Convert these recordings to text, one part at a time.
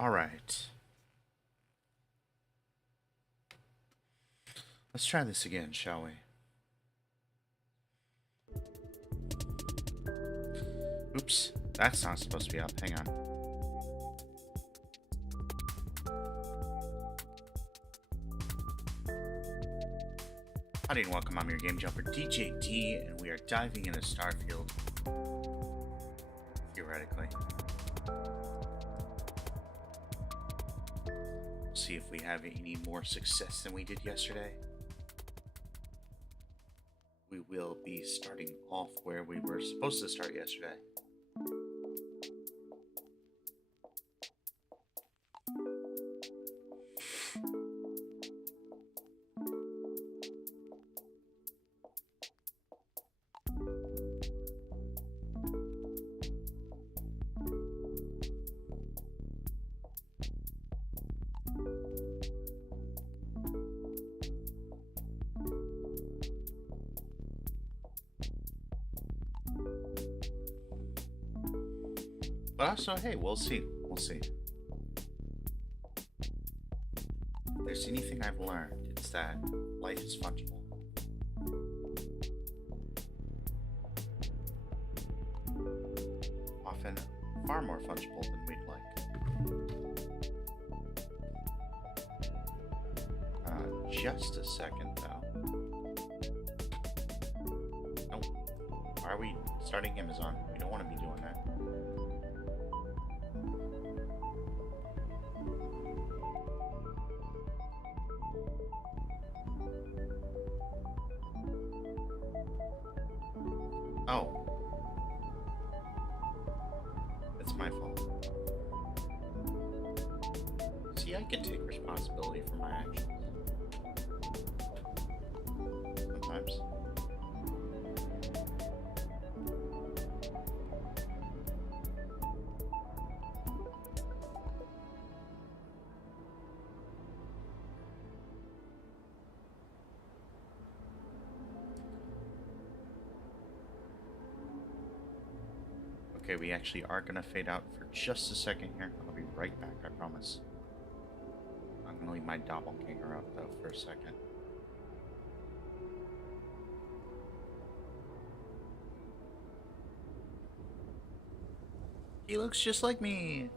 All right. Let's try this again, shall we? Oops, that's not supposed to be up. Hang on. Howdy and welcome, I'm your game jumper DiJaDi, and we are diving into Starfield. Theoretically. See if we have any more success than we did yesterday. We will be starting off where we were supposed to start yesterday. But also, hey, we'll see. We'll see. If there's anything I've learned, it's that life is fungible. Often far more fungible than we'd like. Just a second, though. Oh, why are we starting Amazon? We don't want to be doing that. Oh. It's my fault. See, I can take responsibility for my actions. Sometimes. Okay, we actually are gonna fade out for just a second here. I'll be right back, I promise. I'm gonna leave my doppelganger up though for a second. He looks just like me.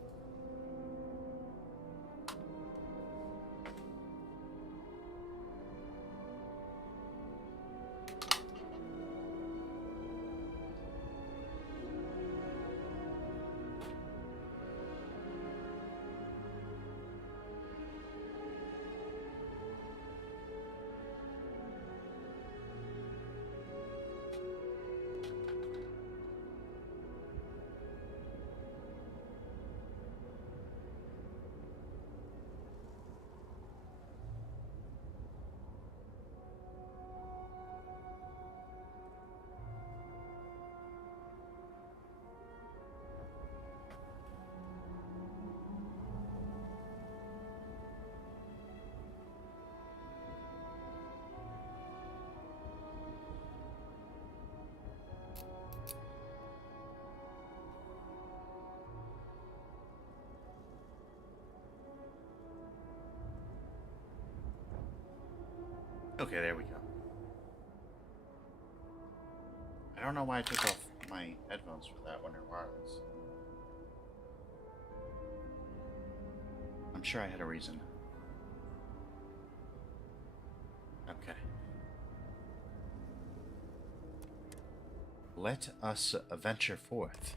Okay, there we go. I don't know why I took off my headphones for that when they're wireless. I'm sure I had a reason. Okay. Let us venture forth.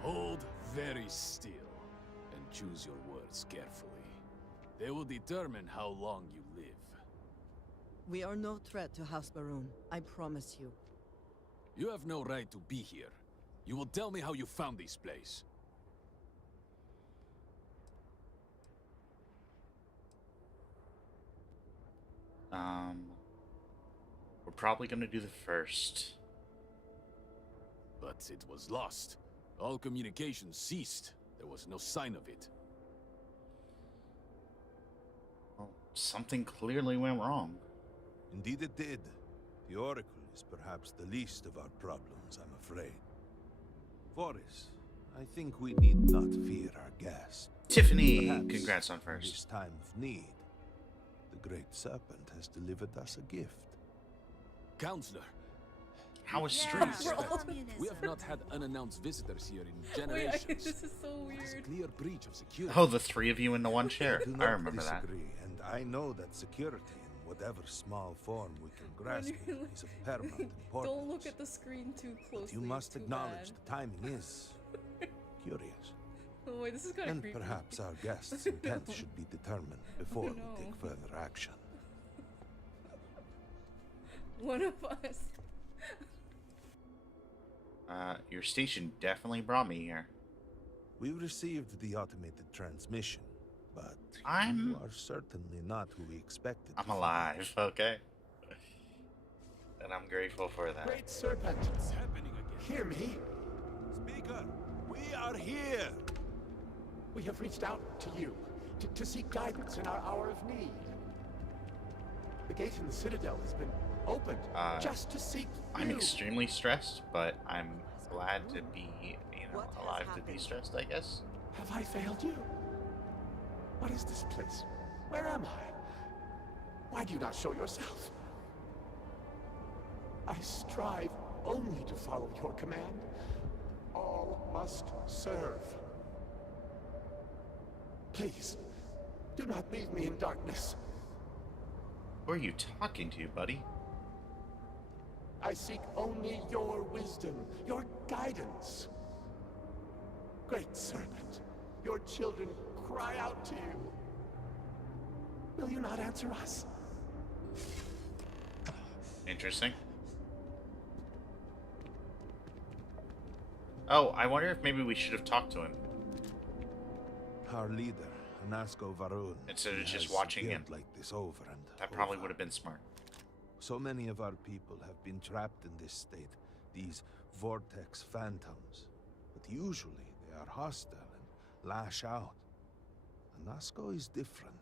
Hold very still and choose your words carefully. They will determine how long you live. We are no threat to House Va'ruun, I promise you. You have no right to be here. You will tell me how you found this place. We're probably gonna do the first. But it was lost. All communication ceased. There was no sign of it. Well, something clearly went wrong. Indeed it did. The Oracle is perhaps the least of our problems, I'm afraid. Voris, I think we need not fear our guest. Tiffany, Perhaps congrats on in first. this time of need, the Great Serpent has delivered us a gift. Counselor, How is Yeah, Street? we're all we have not had unannounced visitors here in Wait, generations. this is so It's a weird. clear breach of security. Oh, the three of you in the one chair. Do I not remember that. disagree, and I know that security, in whatever small form we can grasp it, is of paramount importance. Don't look at the screen too closely. You must it's too acknowledge bad. the timing is curious. Oh wait, this is kind of And creepy. perhaps our guest's intent should be determined before No. we take further action. One of us. Your station definitely brought me here. We received the automated transmission, but I'm- you are certainly not who we expected. I'm alive, okay? And I'm grateful for that. Great Serpent, What's happening again? hear me. Speaker, we are here. We have reached out to you to seek guidance in our hour of need. The gate in the Citadel has been opened just to seek I'm you. extremely stressed, but I'm glad to be, What has alive to be happened? stressed, I guess. Have I failed you? What is this place? Where am I? Why do you not show yourself? I strive only to follow your command. All must serve. Please, do not leave me in darkness. Who are you talking to, buddy? I seek only your wisdom, your guidance. Great Serpent, your children cry out to you. Will you not answer us? Interesting. Oh, I wonder if maybe we should have talked to him. Our leader, Va'ruun'kai, Instead of he just has watching appeared him. like this over and That probably over. would have been smart. So many of our people have been trapped in this state, these vortex phantoms. But usually they are hostile and lash out. Anasko is different.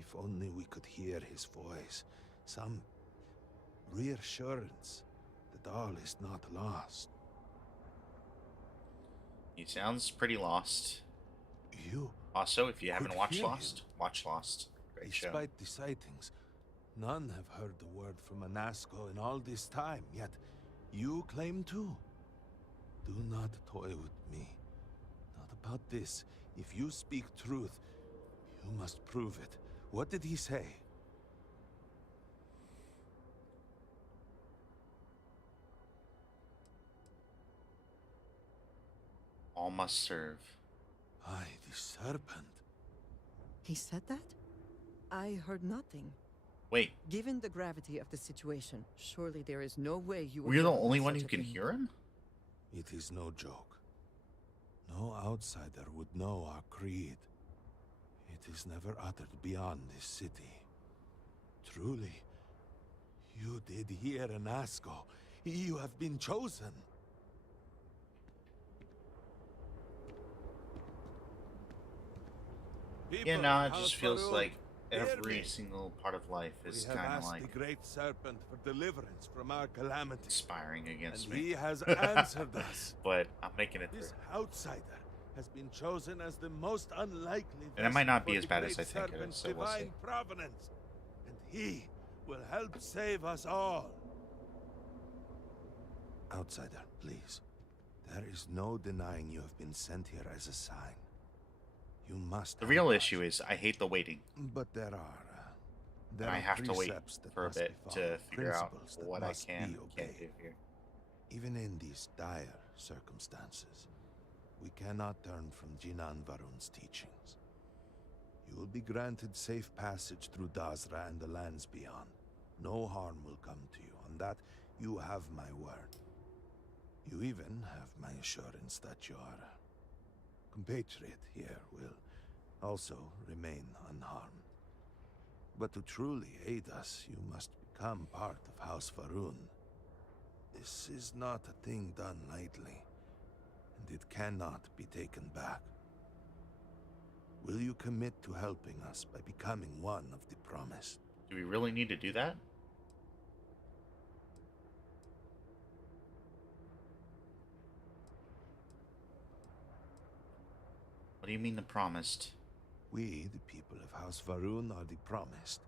If only we could hear his voice, some reassurance that all is not lost. He sounds pretty lost. You, Also, if you haven't Could watched hear him. Lost, watch Lost. Great show. despite the sightings, none have heard the word from Anasko in all this time, yet you claim to. Do not toy with me. Not about this. If you speak truth, you must prove it. What did he say? All must serve. I, the serpent. He said that? I heard nothing. Wait, Given the gravity of the situation, surely there is no way you would we're the utter only one such who a can thing. hear him? It is no joke. No outsider would know our creed. It is never uttered beyond this city. Truly, you did hear Anasko. You have been chosen. Yeah, no, it just feels Va'ruun, like hear every me. single part of life We is have kind of asked like the Great Serpent for deliverance from our calamity, conspiring and against he me. has answered us. But I'm making it through. This outsider has been chosen as the most unlikely. And it might not vessel be for as the bad as Great I think it Serpent's is, so we'll see. divine providence, and he will help save us all. Outsider, please. There is no denying you have been sent here as a sign. You must. The help real us. issue is I hate the waiting. But there are. And There I are have to wait precepts that for a must bit be to followed, figure out principles that what I must can be and can't obeyed. do here. Even in these dire circumstances, we cannot turn from Jinan Varun's teachings. You will be granted safe passage through Dazra and the lands beyond. No harm will come to you. On that, you have my word. You even have my assurance that your compatriot here will also remain unharmed. But to truly aid us, you must become part of House Va'ruun. This is not a thing done lightly, and it cannot be taken back. Will you commit to helping us by becoming one of the promised? Do we really need to do that? do you mean the promised? We, the people of House Va'ruun, are the promised.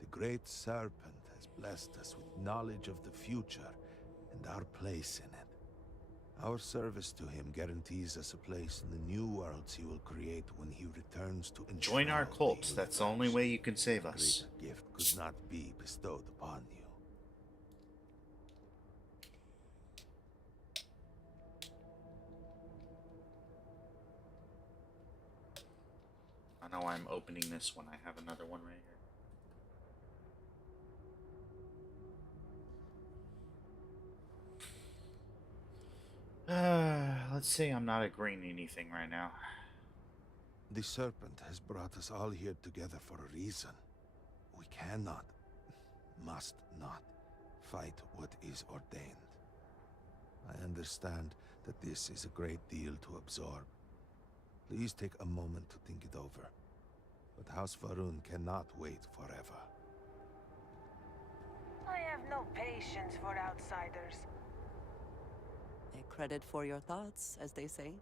The great serpent has blessed us with knowledge of the future and our place in it. Our service to him guarantees us a place in the new worlds he will create when he returns to Join our enshroud cult. the That's the only universe. way you can save A us. greater gift could not be bestowed upon you. I know I'm opening this one. I have another one right here. Let's say I'm not agreeing to anything right now. The serpent has brought us all here together for a reason. We cannot, must not, fight what is ordained. I understand that this is a great deal to absorb. Please take a moment to think it over. But House Va'ruun cannot wait forever. I have no patience for outsiders. A credit for your thoughts, as they say.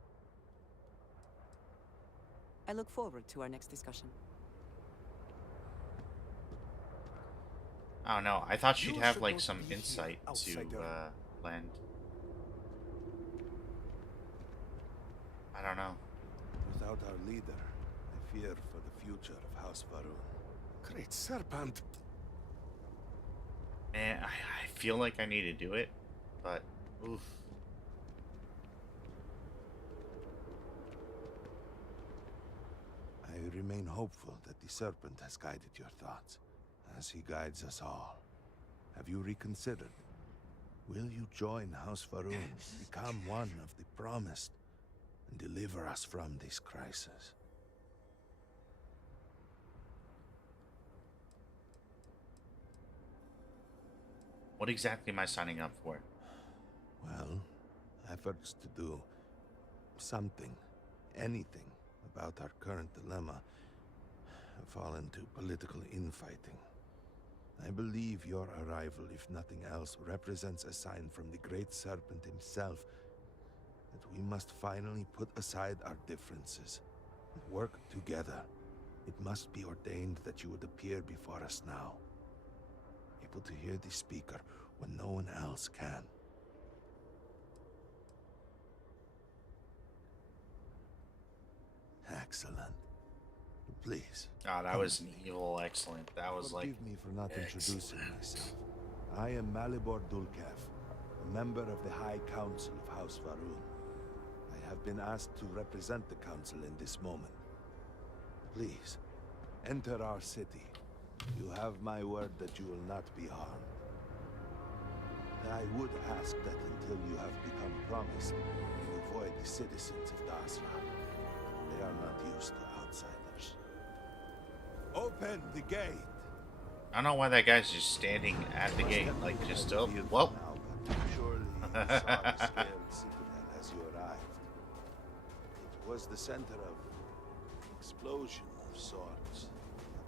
I look forward to our next discussion. I don't know. I thought she'd You're have like supposed some to be insight here, to outsider. land. I don't know. Without our leader, I fear for the future of House Va'ruun. Great serpent. Man, I feel like I need to do it, but oof. I remain hopeful that the serpent has guided your thoughts, as he guides us all. Have you reconsidered? Will you join House Va'ruun, become one of the promised, and deliver us from this crisis? What exactly am I signing up for? Well, efforts to do something, anything about our current dilemma have fallen to political infighting. I believe your arrival, if nothing else, represents a sign from the Great Serpent himself that we must finally put aside our differences and work together. It must be ordained that you would appear before us now, able to hear the speaker when no one else can. Excellent. Please. Oh, that was an evil excellent. That was like Forgive me for not introducing myself. I am Malibor Dulkev, a member of the High Council of House Va'ruun. I have been asked to represent the Council in this moment. Please, enter our city. You have my word that you will not be harmed. I would ask that until you have become promised, you avoid the citizens of Dasra. They are not used to outsiders. Open the gate! I don't know why that guy's just standing at the gate, like just oh, well. Surely you saw the scaled citadel as you arrived. It was the center of explosion of sorts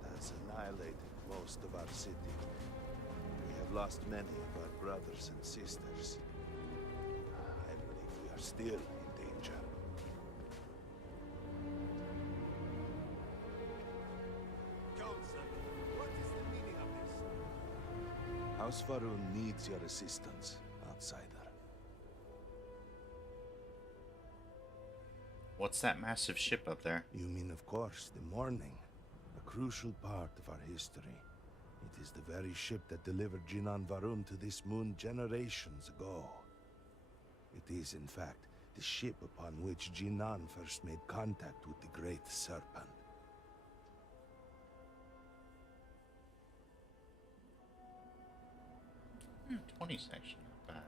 that has annihilated most of our city. We have lost many of our brothers and sisters. I believe we are still in danger. What is the meaning of this? House Va'ruun needs your assistance, outsider. What's that massive ship up there? You mean, of course, the Morning, a crucial part of our history. It is the very ship that delivered Jinan Va'ruun to this moon generations ago. It is, in fact, the ship upon which Jinan first made contact with the Great Serpent. 20 section, not bad.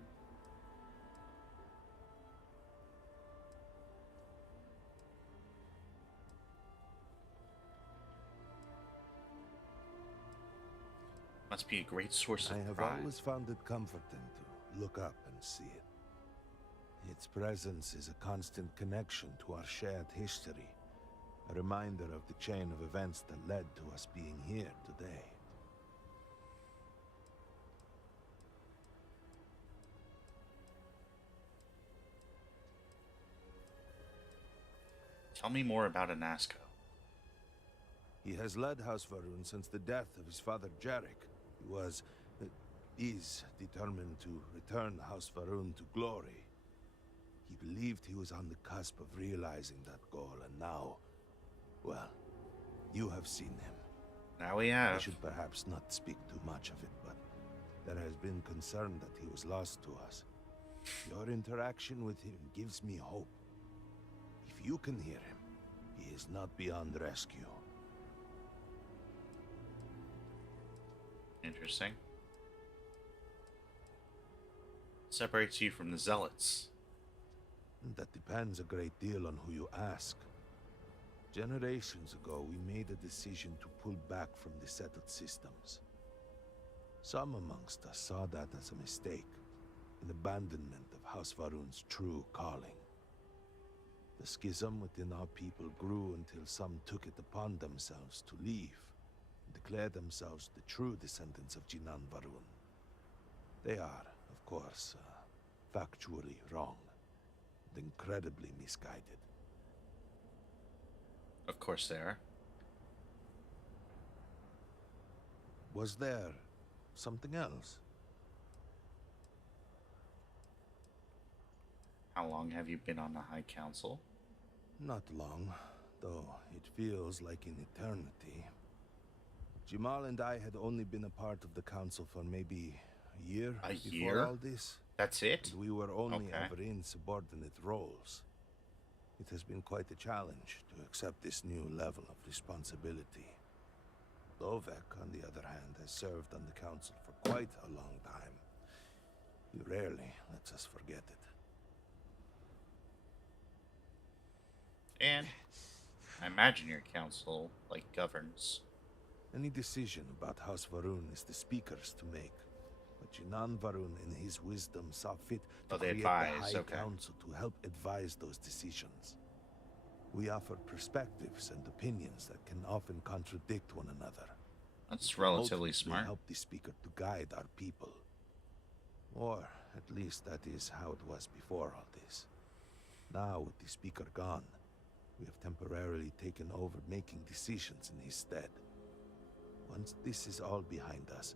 Must be a great source of I have pride. always found it comforting to look up and see it. Its presence is a constant connection to our shared history, a reminder of the chain of events that led to us being here today. Tell me more about Anasco. He has led House Va'ruun since the death of his father Jarek. He was, is determined to return House Va'ruun to glory. He believed he was on the cusp of realizing that goal, and now, well, you have seen him. Now we I have. should perhaps not speak too much of it, but there has been concern that he was lost to us. Your interaction with him gives me hope. If you can hear him, he is not beyond rescue. Interesting. Separates you from the Zealots. That depends a great deal on who you ask. Generations ago, we made a decision to pull back from the settled systems. Some amongst us saw that as a mistake, an abandonment of House Va'ruun's true calling. The schism within our people grew until some took it upon themselves to leave, and declare themselves the true descendants of Jinan Va'ruun. They are, of course, factually wrong, and incredibly misguided. Of course they are. Was there something else? How long have you been on the High Council? Not long, though it feels like an eternity. Jamal and I had only been a part of the council for maybe a year A before year? all this. That's it? And we were only Okay. ever in subordinate roles. It has been quite a challenge to accept this new level of responsibility. Lovek, on the other hand, has served on the council for quite a long time. He rarely lets us forget it. And I imagine your council, like, governs. Any decision about House Va'ruun is the Speaker's to make. But Jinan Va'ruun, in his wisdom, saw fit to Oh, they create advise, the High okay. Council to help advise those decisions. We offer perspectives and opinions that can often contradict one another. That's relatively Ultimately smart. help the Speaker to guide our people. Or, at least that is how it was before all this. Now, with the Speaker gone, we have temporarily taken over making decisions in his stead. Once this is all behind us,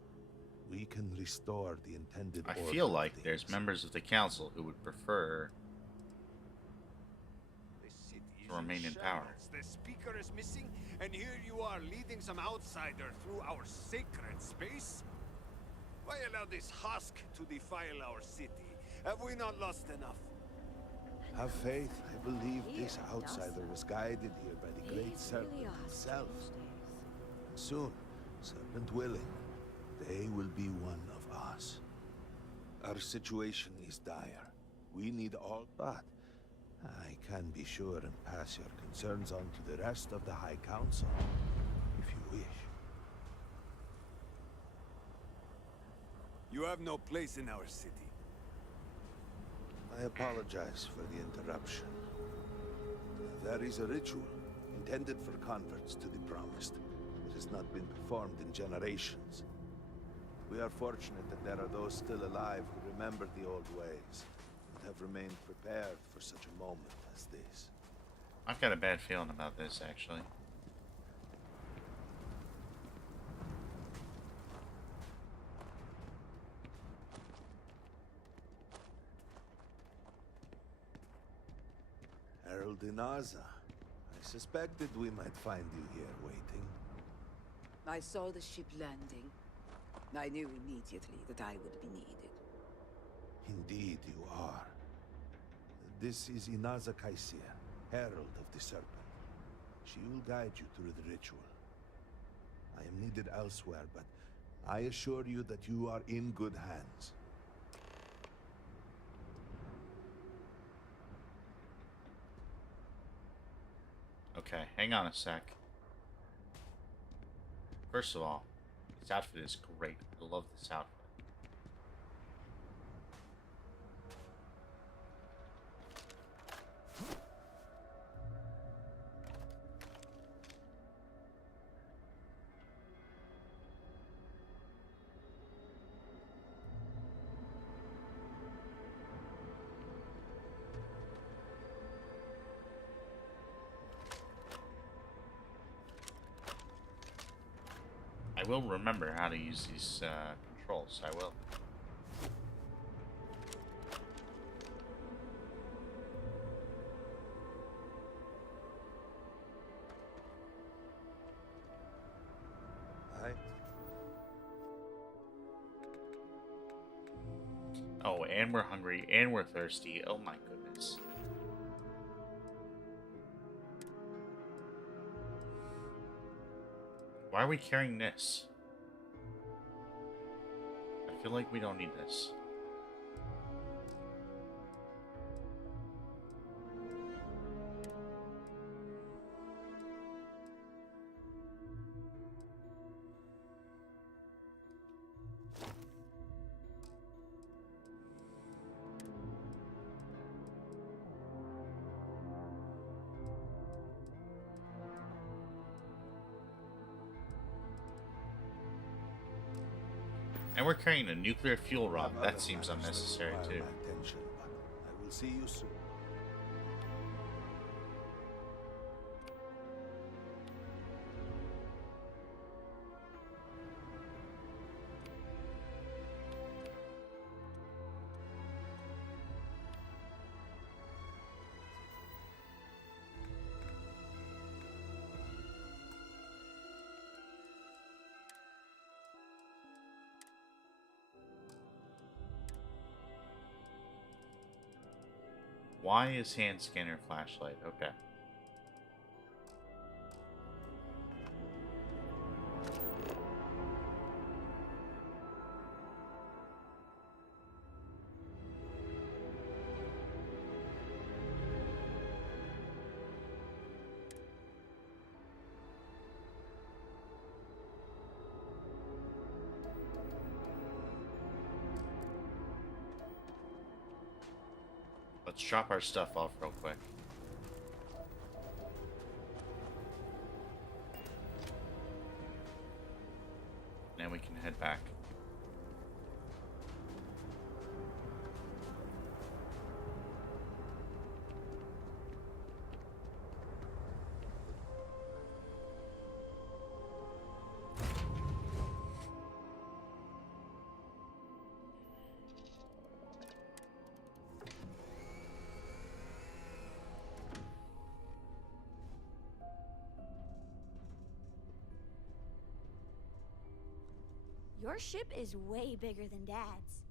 we can restore the intended I order feel of like there's things. members of the council who would prefer to remain in power. The speaker is missing, and here you are leading some outsider through our sacred space? Why allow this husk to defile our city? Have we not lost enough? Have faith. I believe this outsider was guided here by the Great Serpent himself. And soon, Serpent willing, they will be one of us. Our situation is dire. We need all, but I can be sure and pass your concerns on to the rest of the High Council, if you wish. You have no place in our city. I apologize for the interruption. There is a ritual intended for converts to the Promised. It has not been performed in generations. We are fortunate that there are those still alive who remember the old ways and have remained prepared for such a moment as this. I've got a bad feeling about this, actually. Herald Inaza, I suspected we might find you here waiting. I saw the ship landing. I knew immediately that I would be needed. Indeed you are. This is Inaza Kaisia, Herald of the Serpent. She will guide you through the ritual. I am needed elsewhere, but I assure you that you are in good hands. Okay, hang on a sec. First of all, this outfit is great. I love this outfit. I will remember how to use these controls. I will. Aye. Oh, and we're hungry, and we're thirsty. Oh my goodness. Why are we carrying this? I feel like we don't need this. And we're carrying a nuclear fuel rod. Have That other seems matters that unnecessary require too. my attention, but I will see you soon. Why is hand scanner flashlight? Okay. Let's drop our stuff off real quick. Then we can head back. Your ship is way bigger than Dad's.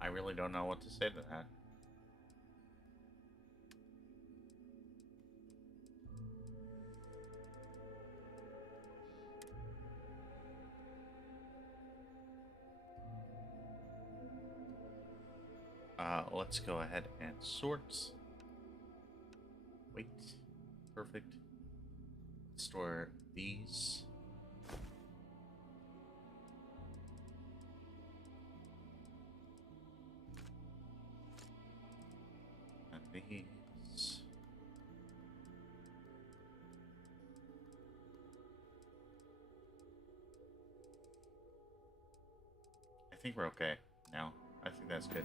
I really don't know what to say to that. Let's go ahead and sort. Wait. Perfect. Store these. And these. I think we're okay now. I think that's good.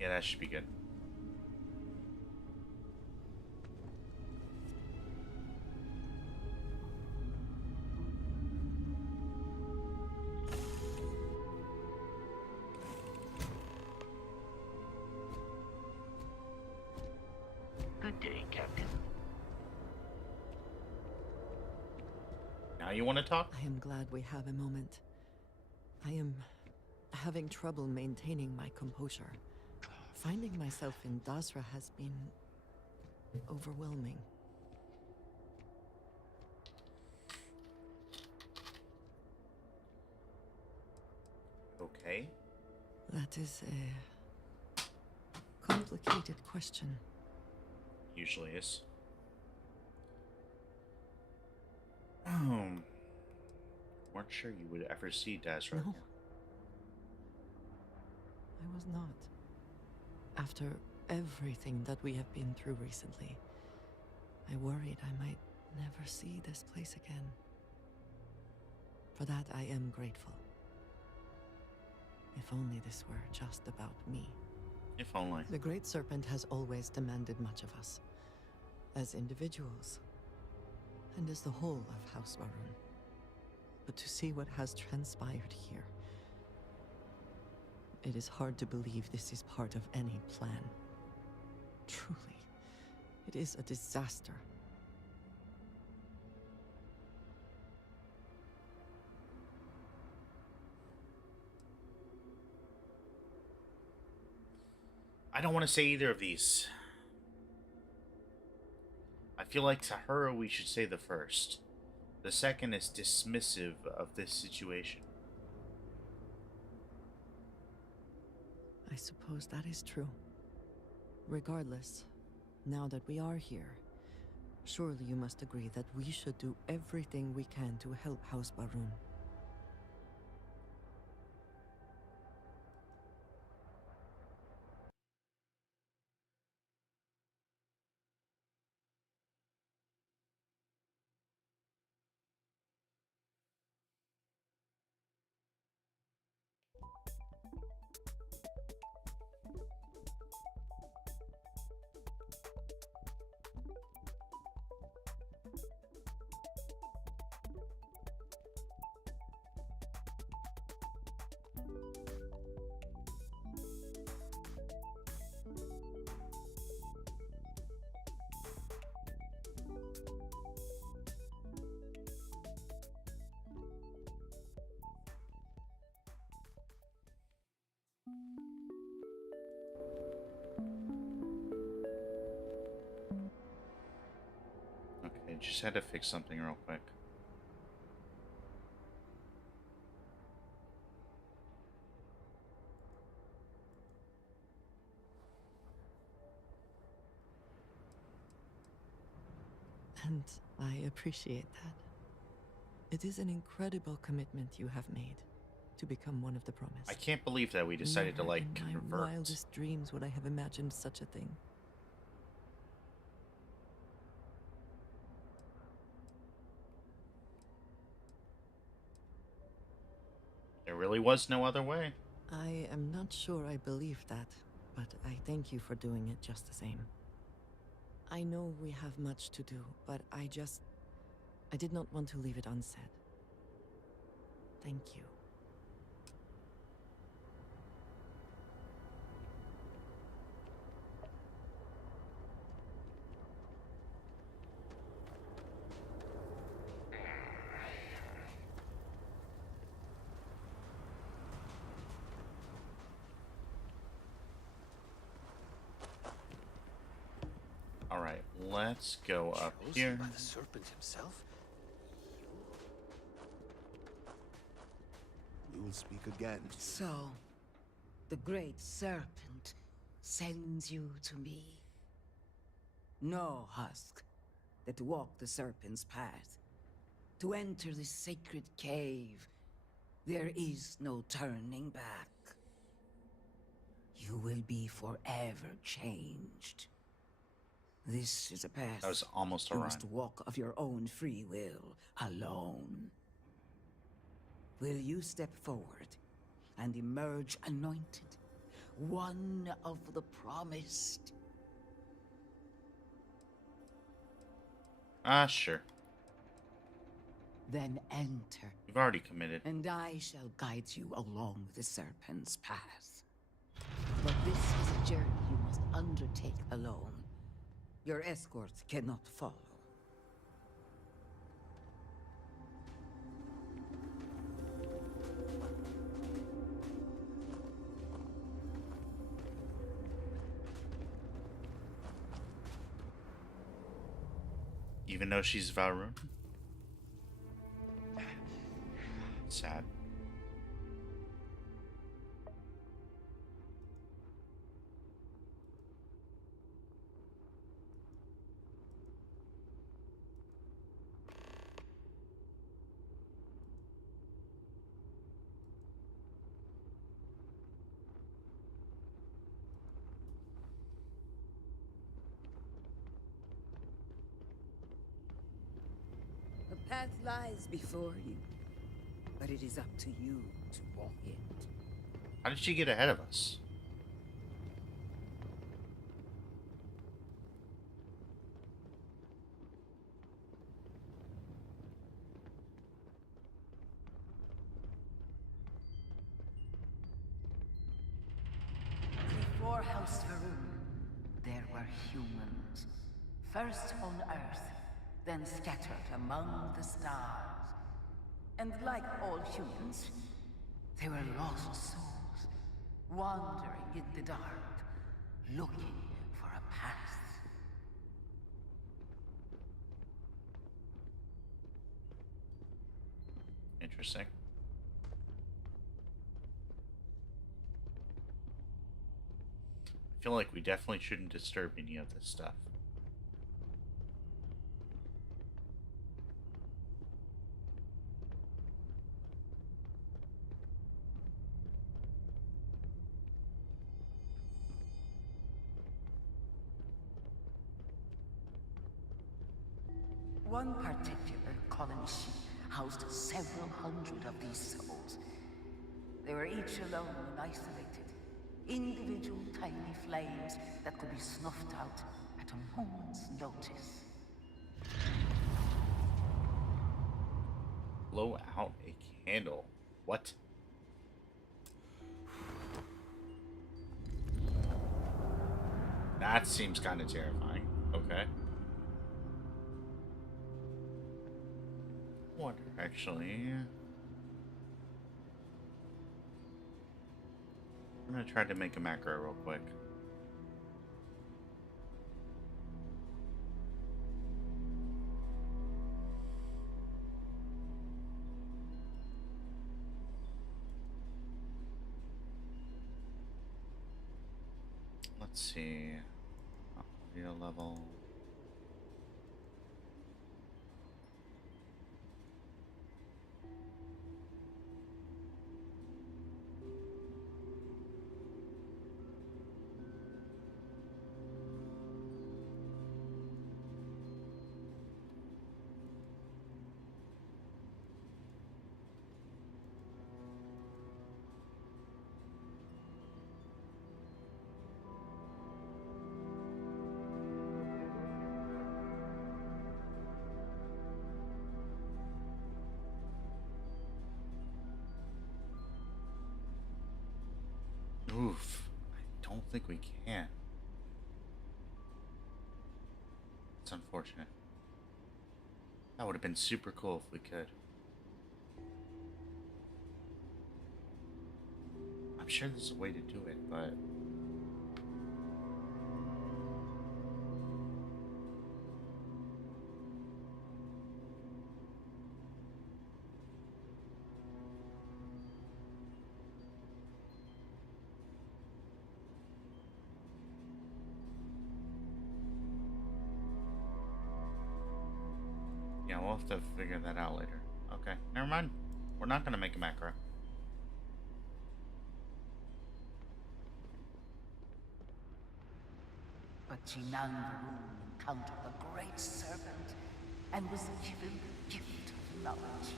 Yeah, that should be good. Good day, Captain. Now you want to talk? I am glad we have a moment. I am having trouble maintaining my composure. Finding myself in Dasra has been overwhelming. Okay. That is a complicated question. Usually is. Weren't sure you would ever see Dasra No. again. I was not. After everything that we have been through recently, I worried I might never see this place again. For that, I am grateful. If only this were just about me. If only. The Great Serpent has always demanded much of us, as individuals, and as the whole of House Va'ruun. But to see what has transpired here, it is hard to believe this is part of any plan. Truly, it is a disaster. I don't want to say either of these. I feel like to her we should say the first. The second is dismissive of this situation. I suppose that is true. Regardless, now that we are here, surely you must agree that we should do everything we can to help House Va'ruun. Okay, just had to fix something real quick. And I appreciate that. It is an incredible commitment you have made to become one of the Promised. I can't believe that we decided to, Never like, in my convert. wildest dreams would I have imagined such a thing. There really was no other way. I am not sure I believe that, but I thank you for doing it just the same. I know we have much to do, but I did not want to leave it unsaid. Thank you. Alright, let's go up here. By the serpent himself? We will speak again. So, the Great Serpent sends you to me. No husk that walk the serpent's path. To enter this sacred cave, there is no turning back. You will be forever changed. This is a path That was almost a you rhyme. must walk of your own free will, alone. Will you step forward and emerge anointed, one of the Promised? Ah, sure. Then enter, You've already committed. and I shall guide you along the serpent's path. But this is a journey you must undertake alone. Your escort cannot follow. Even though she's Va'ruun. Sad. The path lies before you, but it is up to you to walk it. How did she get ahead of us? Before House Va'ruun, there were humans. First on Earth, then scattered among the stars. And like all humans, they were lost souls, wandering in the dark, looking for a path. Interesting. I feel like we definitely shouldn't disturb any of this stuff. One particular colony ship housed several hundred of these souls. They were each alone and isolated, individual tiny flames that could be snuffed out at a moment's notice. Blow out a candle. What? That seems kind of terrifying. Okay. Wonder, actually. I'm gonna try to make a macro real quick. Let's see. Audio level. Oof. I don't think we can. It's unfortunate. That would have been super cool if we could. I'm sure there's a way to do it, but... yeah, we'll have to figure that out later. Okay, never mind. We're not gonna make a macro. But DiJaDi encountered the great serpent and was given the gift of knowledge.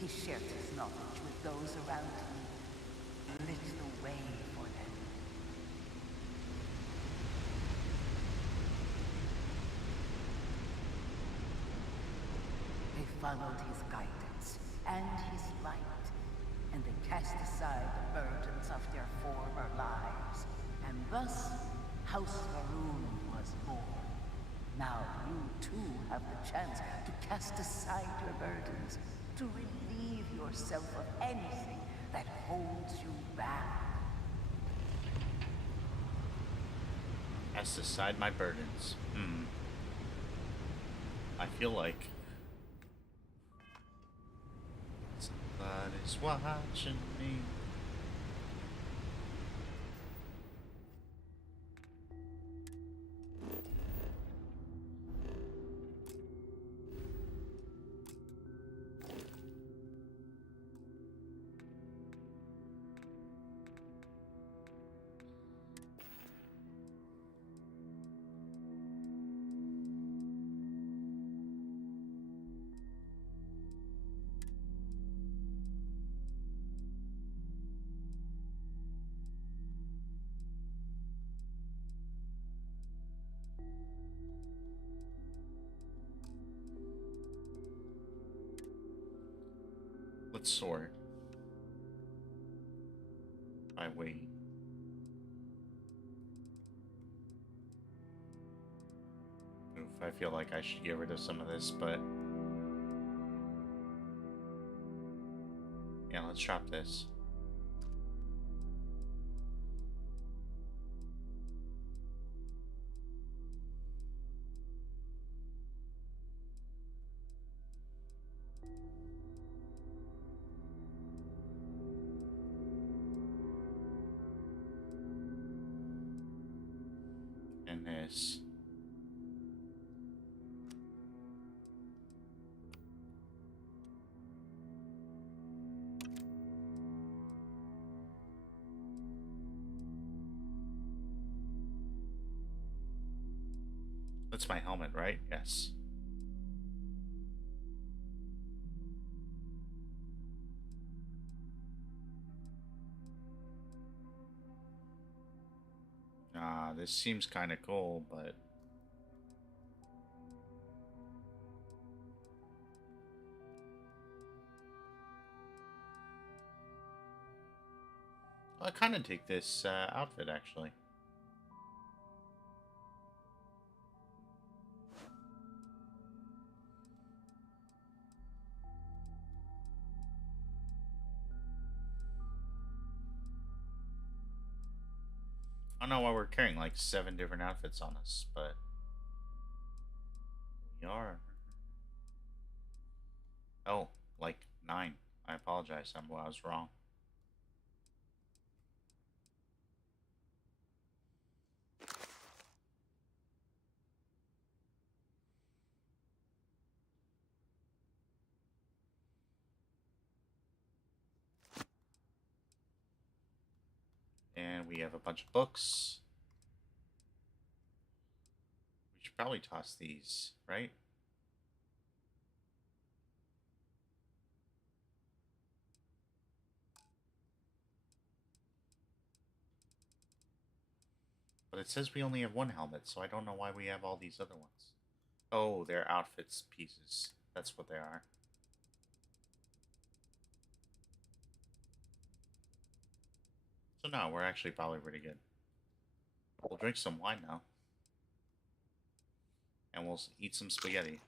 He shared his knowledge with those around him, lit the way for them. They followed his guidance and his light, and they cast aside the burdens of their former lives. And thus, House Va'ruun was born. Now you too have the chance to cast aside your burdens, to relieve yourself of anything that holds you back. Cast aside my burdens. I feel like somebody's watching me. Let's sort by weight. Oof, I feel like I should get rid of some of this, but yeah, let's drop this. And this. That's my helmet, right? Yes. This seems kind of cool, but I kind of take this outfit, actually. I don't know why we're carrying like 7 different outfits on us, but we are. Oh, like 9. I apologize. I was wrong. And we have a bunch of books. We should probably toss these, right? But it says we only have 1 helmet, so I don't know why we have all these other ones. Oh, they're outfits pieces. That's what they are. So no, we're actually probably pretty good. We'll drink some wine now. And we'll eat some spaghetti.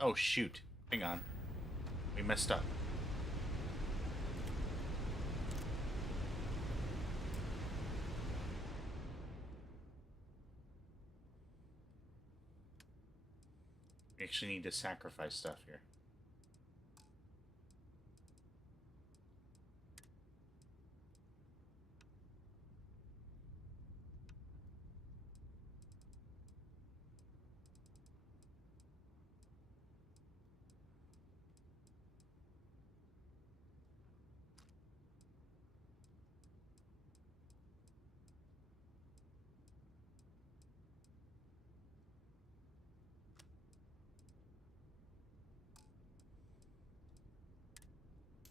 Oh shoot, hang on. We messed up. We actually need to sacrifice stuff here.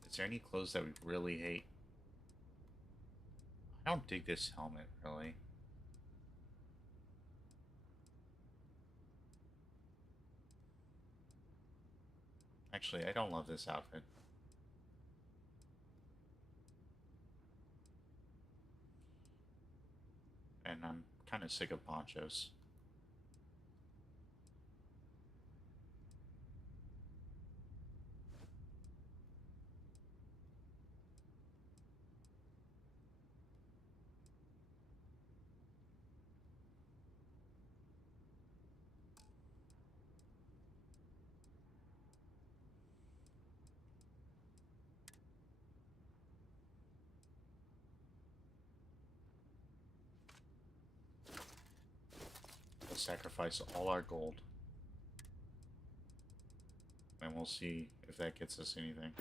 Is there any clothes that we really hate? I don't dig this helmet, really. Actually, I don't love this outfit. And I'm kind of sick of ponchos. We'll sacrifice all our gold. And we'll see if that gets us anything.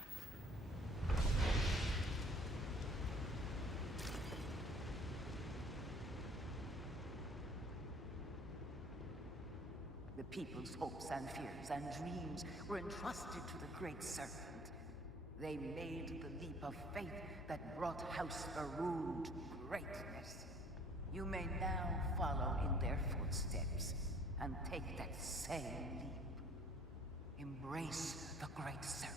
The people's hopes and fears and dreams were entrusted to the Great Serpent. They made the leap of faith that brought House Va'ruun to greatness. You may now follow in their footsteps and take that same leap. Embrace the Great Serpent,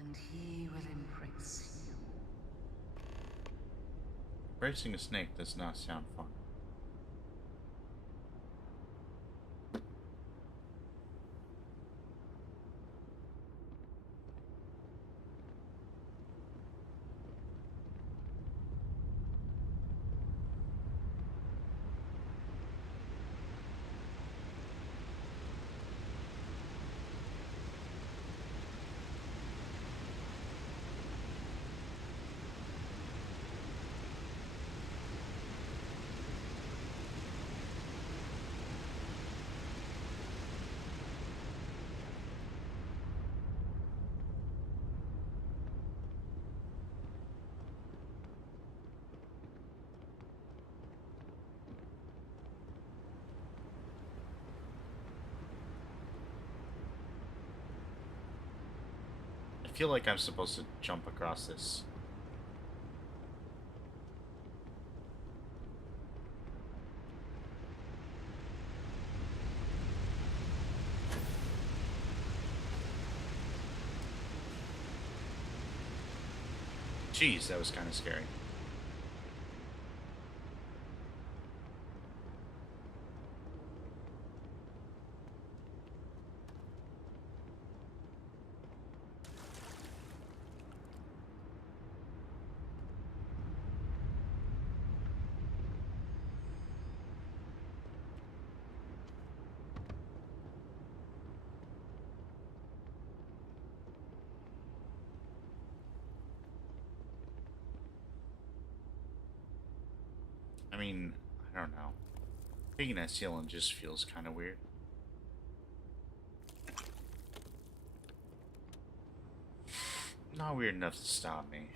and he will embrace you. Embracing a snake does not sound fun. I feel like I'm supposed to jump across this. Jeez, that was kind of scary. I mean, I don't know. Taking that ceiling just feels kind of weird. Not weird enough to stop me.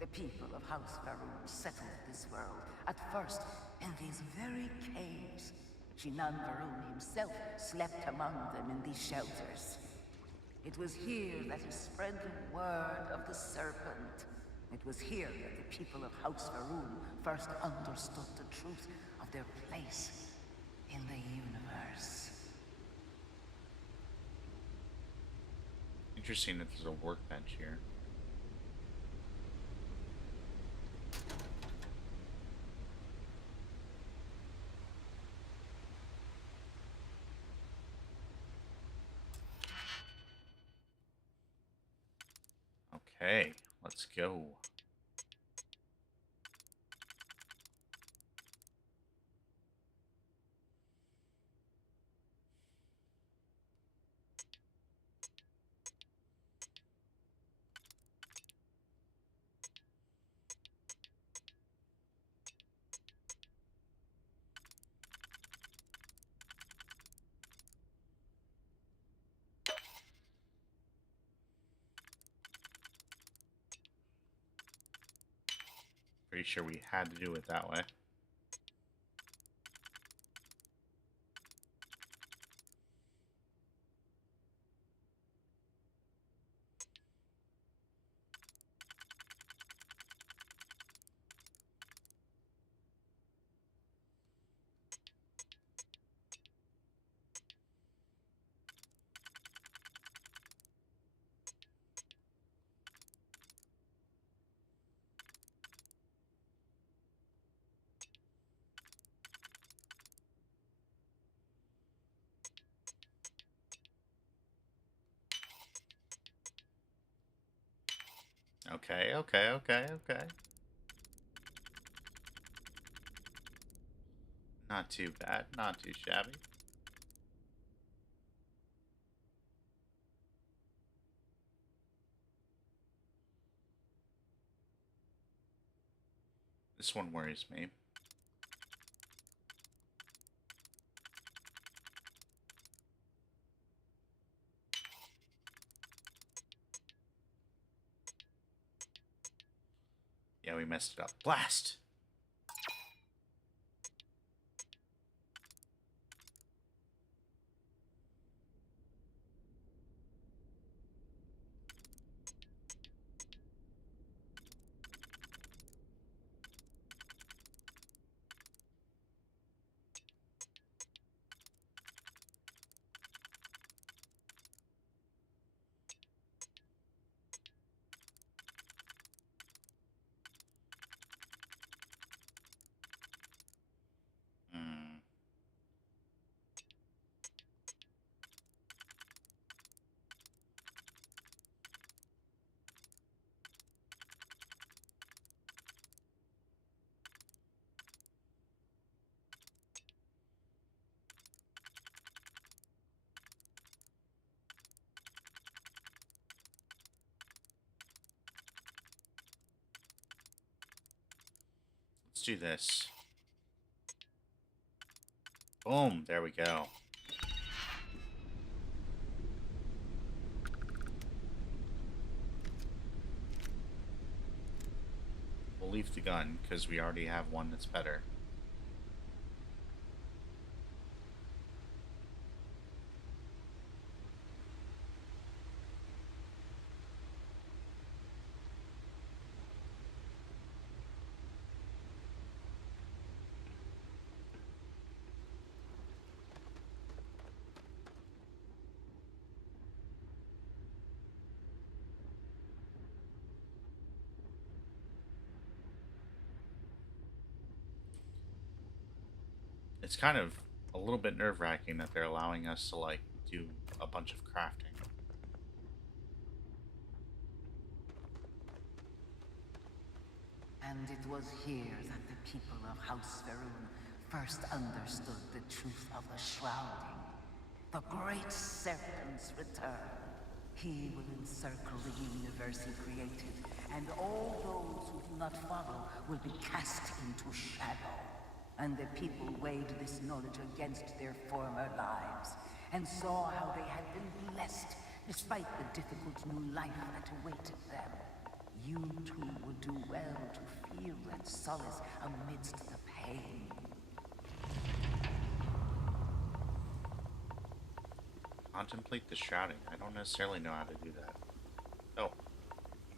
The people of House Va'ruun settled this world, at first in these very caves. Shinan Va'ruun himself slept among them in these shelters. It was here that he spread the word of the serpent. It was here that the people of House Va'ruun first understood the truth of their place in the universe. Interesting that there's a workbench here. Okay, let's go. Pretty sure we had to do it that way. Okay, okay. Not too bad, not too shabby. This one worries me. Yeah, we messed it up. Blast! Let's do this. Boom, there we go. We'll leave the gun, because we already have one that's better. It's kind of a little bit nerve-wracking that they're allowing us to, like, do a bunch of crafting. And it was here that the people of House Va'ruun first understood the truth of the shrouding. The great serpent's return. He will encircle the universe he created, and all those who do not follow will be cast into shadow. And the people weighed this knowledge against their former lives, and saw how they had been blessed despite the difficult new life that awaited them. You too would do well to feel that solace amidst the pain. Contemplate the shrouding. I don't necessarily know how to do that. Oh.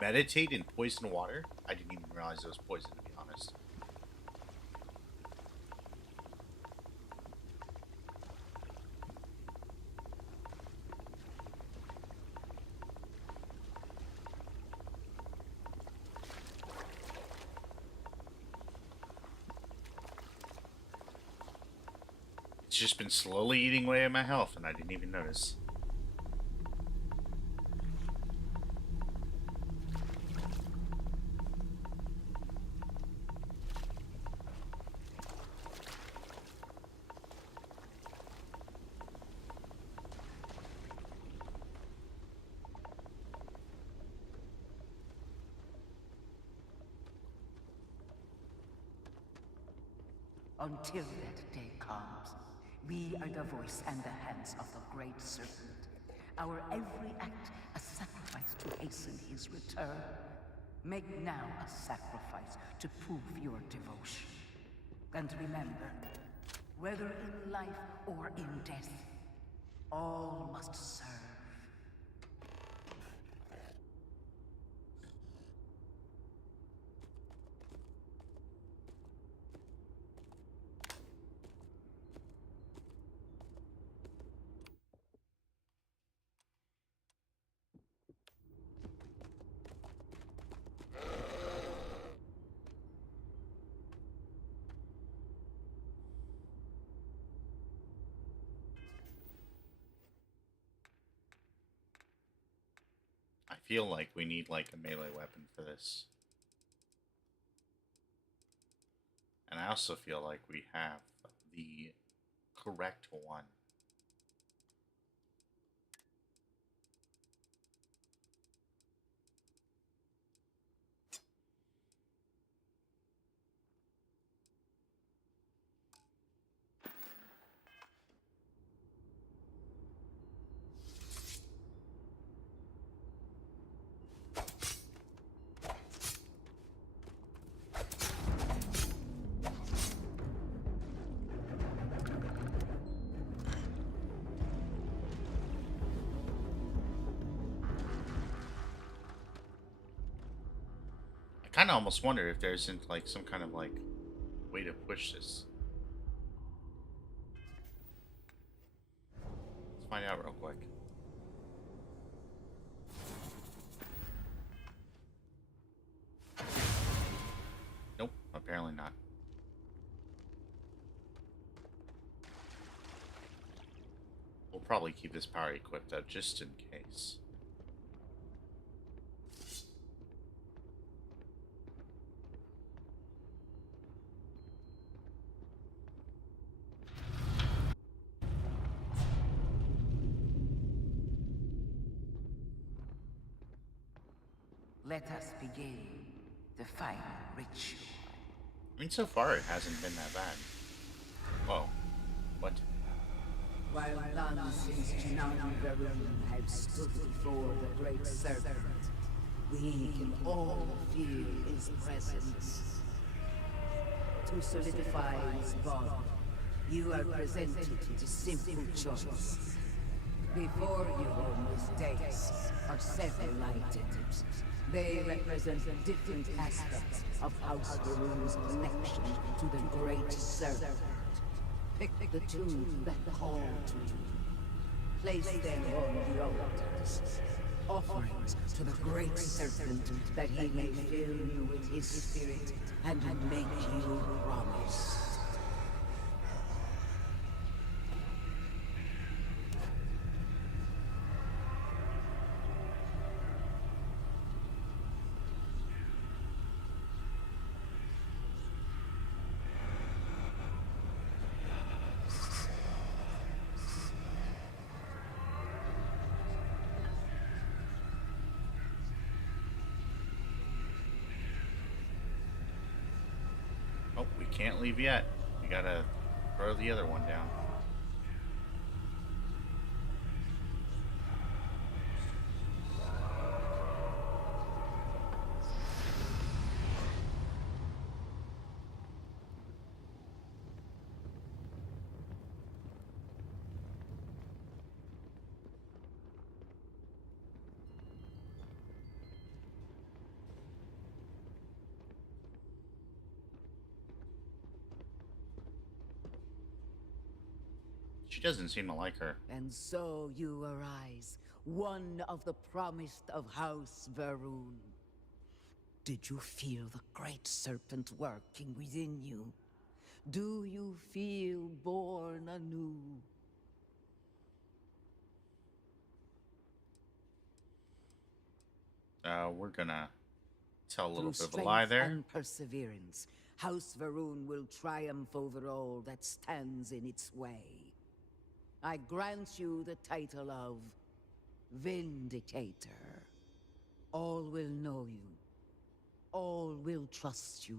Meditate in poison water? I didn't even realize it was poison, to be honest. It's just been slowly eating away at my health, and I didn't even notice. Until that day comes, we are the voice and the hands of the Great Serpent. Our every act a sacrifice to hasten his return. Make now a sacrifice to prove your devotion. And remember, whether in life or in death, all must serve. I feel like we need, like, a melee weapon for this. And I also feel like we have the correct one. I kind of almost wonder if there isn't, like, some kind of, like, way to push this. Let's find out real quick. Nope, apparently not. We'll probably keep this power equipped though, just in case. Let us begin the final ritual. mean, so far it hasn't been that bad. Whoa. What? While none since DiJaDi have stood before the great serpent, we can all feel his presence. To solidify his bond, you are presented with a simple choice. Before you on this dais are several items. They represent different aspects of House Va'ruun's connection to the great serpent. Pick the two that call to you. Place them on the altars. Offerings to the great serpent that he may fill you with his spirit and make you promise. Oh, we can't leave yet. We gotta throw the other one down. She doesn't seem to like her. And so you arise, one of the promised of House Va'ruun. Did you feel the great serpent working within you? Do you feel born anew? We're gonna tell a little Through bit of a lie strength there. and perseverance, House Va'ruun will triumph over all that stands in its way. I grant you the title of Vindicator. All will know you. All will trust you.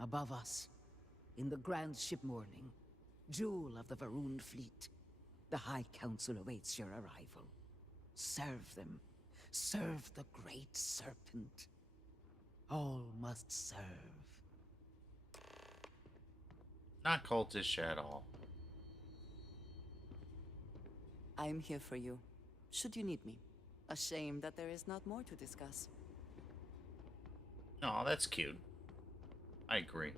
Above us, in the grand ship morning, jewel of the Va'ruun fleet, the High Council awaits your arrival. Serve them. Serve the great serpent. All must serve. Not cultish at all. I'm here for you, should you need me. A shame that there is not more to discuss. No, that's cute. I agree.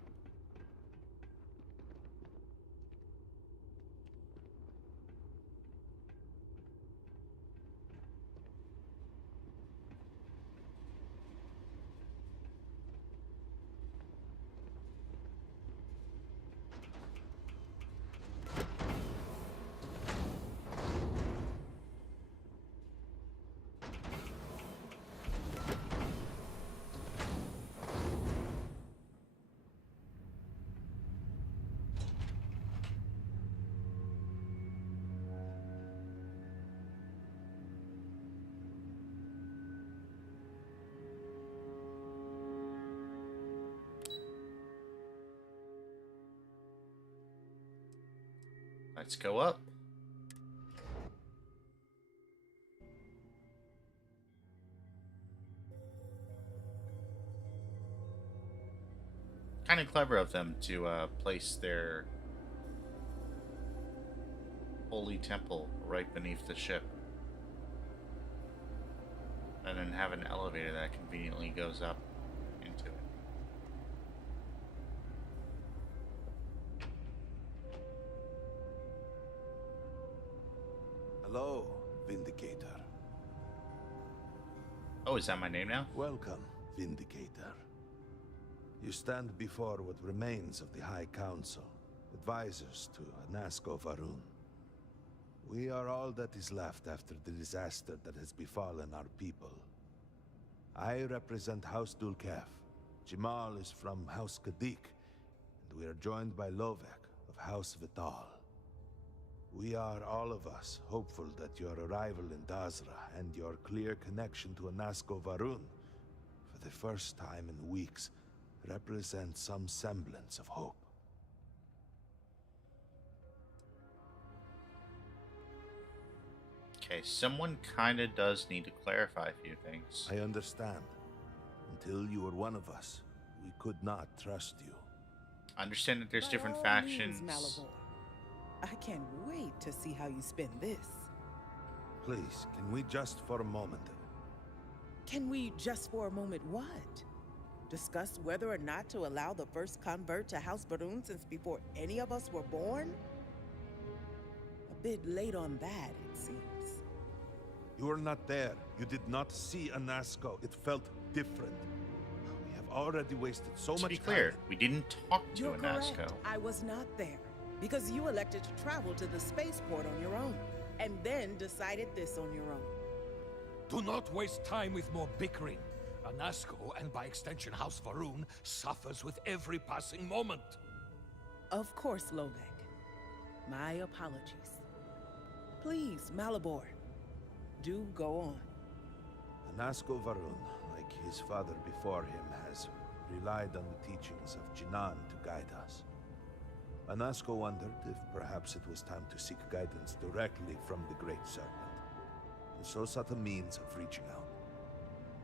Let's go up. Kind of clever of them to place their holy temple right beneath the ship. And then have an elevator that conveniently goes up into it. Hello, Vindicator. Oh, is that my name now? Welcome, Vindicator. You stand before what remains of the High Council, advisors to Anasco Va'ruun. We are all that is left after the disaster that has befallen our people. I represent House Dulkef. Jamal is from House Kadik, and we are joined by Lovek of House Vital. We are, all of us, hopeful that your arrival in Dazra and your clear connection to Anasco Va'ruun, for the first time in weeks, represent some semblance of hope. Okay, someone kind of does need to clarify a few things. I understand. Until you were one of us, we could not trust you. I understand that there's By different all factions. means, Malivore. I can't wait to see how you spin this. Please, can we just for a moment? Can we just for a moment what? Discuss whether or not to allow the first convert to House Va'ruun since before any of us were born? A bit late on that, it seems. You were not there. You did not see Anasco. It felt different. We have already wasted so much time. To be clear, we didn't talk to You're Anasco. correct. I was not there because you elected to travel to the spaceport on your own and then decided this on your own. Do not waste time with more bickering. Anasco, and by extension House Va'ruun, suffers with every passing moment. Of course, Lovek. My apologies. Please, Malibor, do go on. Anasco Va'ruun, like his father before him, has relied on the teachings of Jinan to guide us. Anasco wondered if perhaps it was time to seek guidance directly from the Great Serpent, and so sought a means of reaching out.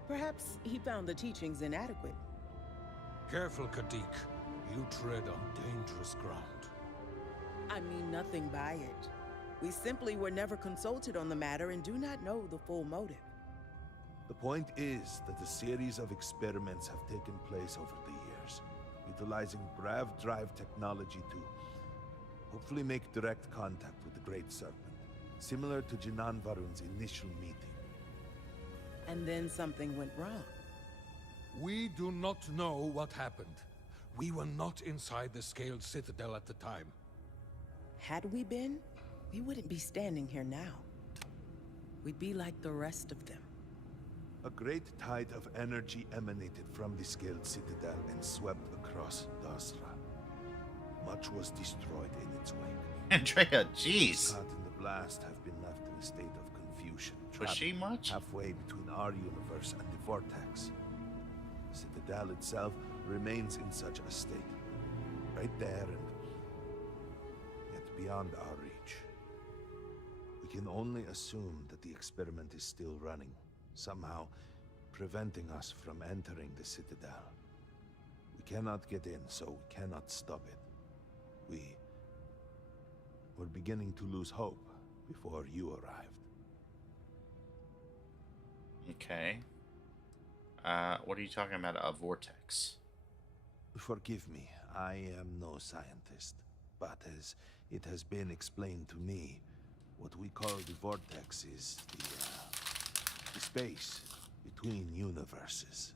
Perhaps he found the teachings inadequate. Careful, Kadik. You tread on dangerous ground. I mean nothing by it. We simply were never consulted on the matter and do not know the full motive. The point is that a series of experiments have taken place over the years, utilizing Brav Drive technology to hopefully make direct contact with the Great Serpent, similar to Jinan Va'ruun's initial meeting. And then something went wrong. We do not know what happened. We were not inside the Scaled Citadel at the time. Had we been, we wouldn't be standing here now. We'd be like the rest of them. A great tide of energy emanated from the Scaled Citadel and swept across Dasra. Much was destroyed in its wake. Andrea, jeez. Caught in the blast have been left in a state of confusion. Was she much? Halfway between our universe and the Vortex. The Citadel itself remains in such a state. Right there and yet beyond our reach. We can only assume that the experiment is still running, somehow preventing us from entering the Citadel. We cannot get in, so we cannot stop it. We're beginning to lose hope before you arrived. Okay. What are you talking about? A vortex? Forgive me, I am no scientist, but as it has been explained to me, what we call the vortex is the space between universes.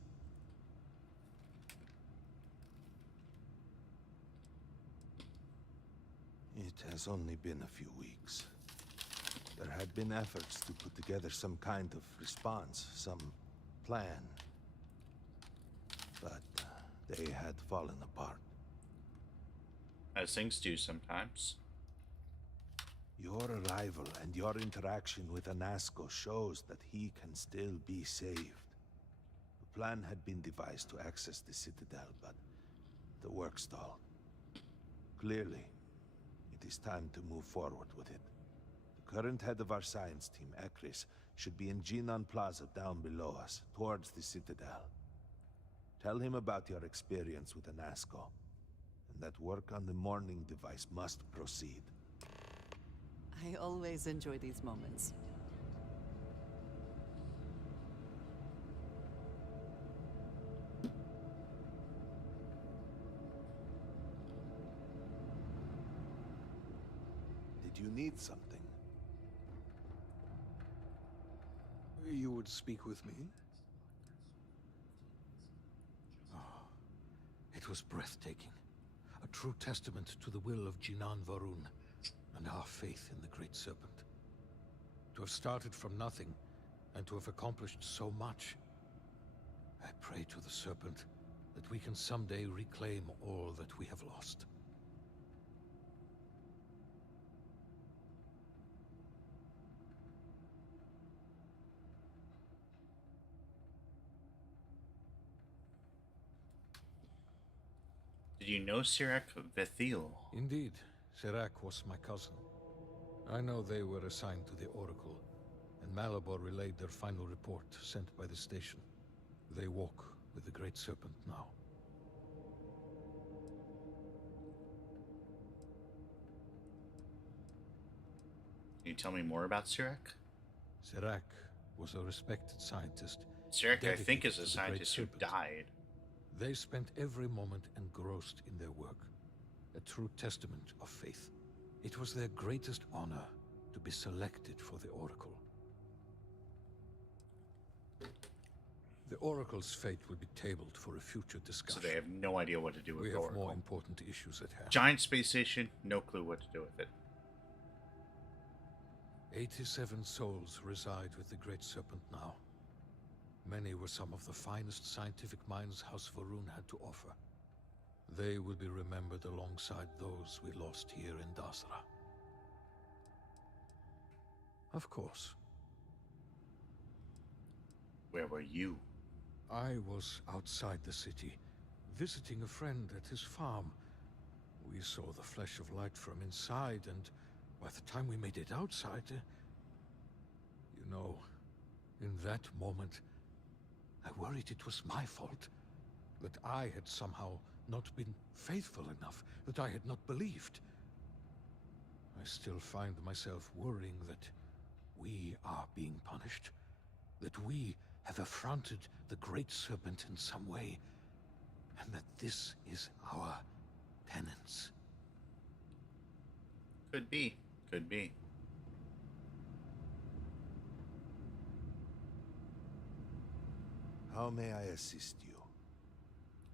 It has only been a few weeks. There had been efforts to put together some kind of response, some plan. But they had fallen apart. As things do sometimes. Your arrival and your interaction with Anasco shows that he can still be saved. The plan had been devised to access the Citadel, but the work stalled. Clearly, it is time to move forward with it. The current head of our science team, Ekris, should be in Jinan Plaza down below us, towards the Citadel. Tell him about your experience with Anasco, and that work on the morning device must proceed. I always enjoy these moments. Did you need something? You would speak with me? Oh, it was breathtaking. A true testament to the will of Jinan Va'ruun and our faith in the Great Serpent. To have started from nothing and to have accomplished so much. I pray to the Serpent that we can someday reclaim all that we have lost. Did you know Sirak Vethil? Indeed, Serac was my cousin. I know they were assigned to the Oracle, and Malabor relayed their final report sent by the station. They walk with the Great Serpent now. Can you tell me more about Sirak? Serac was a respected scientist. Sirak, I think, dedicated is a to the Great scientist who Serpent. died. They spent every moment engrossed in their work, a true testament of faith. It was their greatest honor to be selected for the Oracle. The Oracle's fate will be tabled for a future discussion. So they have no idea what to do with We the have Oracle. more important issues at hand. Giant space station, no clue what to do with it. 87 souls reside with the Great Serpent now. Many were some of the finest scientific minds House Va'ruun had to offer. They will be remembered alongside those we lost here in Dasra. Of course. Where were you? I was outside the city, visiting a friend at his farm. We saw the flesh of light from inside, and by the time we made it outside, you know, in that moment, I worried it was my fault. That I had somehow not been faithful enough, that I had not believed. I still find myself worrying that we are being punished, that we have affronted the Great Serpent in some way, and that this is our penance. Could be. Could be. How may I assist you?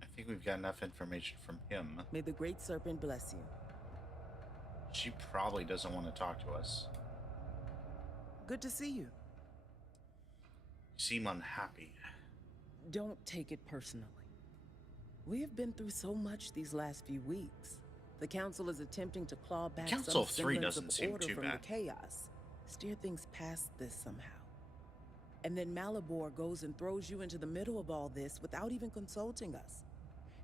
I think we've got enough information from him. May the Great Serpent bless you. She probably doesn't want to talk to us. Good to see you. You seem unhappy. Don't take it personally. We have been through so much these last few weeks. The Council is attempting to claw back Council some of Three semblance doesn't of seem order too from bad. the chaos. Steer things past this somehow. And then Malabor goes and throws you into the middle of all this without even consulting us.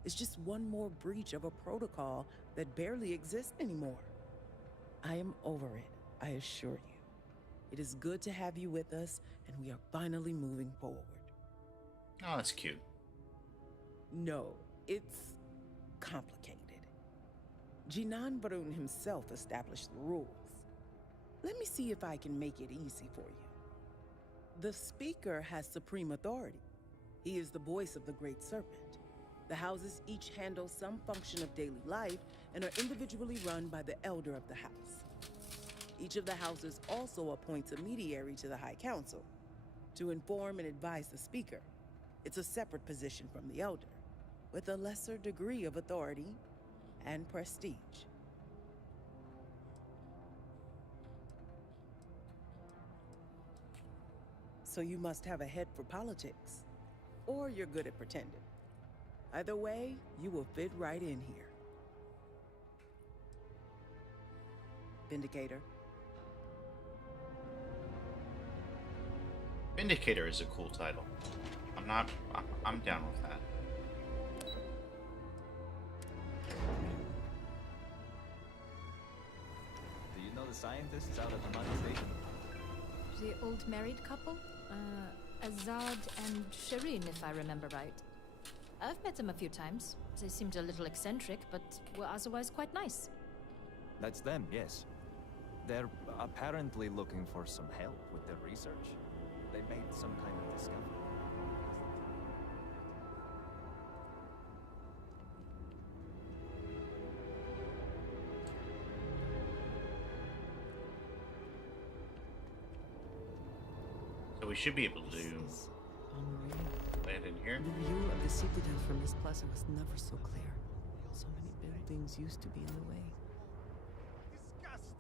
It's just one more breach of a protocol that barely exists anymore. I am over it, I assure you. It is good to have you with us, and we are finally moving forward. Oh, that's cute. No, it's complicated. Jinan Va'ruun himself established the rules. Let me see if I can make it easy for you. The Speaker has supreme authority. He is the voice of the Great Serpent. The houses each handle some function of daily life and are individually run by the Elder of the House. Each of the houses also appoints a mediary to the High Council to inform and advise the Speaker. It's a separate position from the Elder, with a lesser degree of authority and prestige. So you must have a head for politics, or you're good at pretending. Either way, you will fit right in here. Vindicator. Vindicator is a cool title. I'm down with that. Do you know the scientists out at the mine station? The old married couple? Azad and Shireen, if I remember right. I've met them a few times. They seemed a little eccentric, but were otherwise quite nice. That's them, yes. They're apparently looking for some help with their research. They made some kind of discovery. So we should be able to land in here. The view of the Citadel from this plaza was never so clear. So many buildings used to be in the way. Disgusting!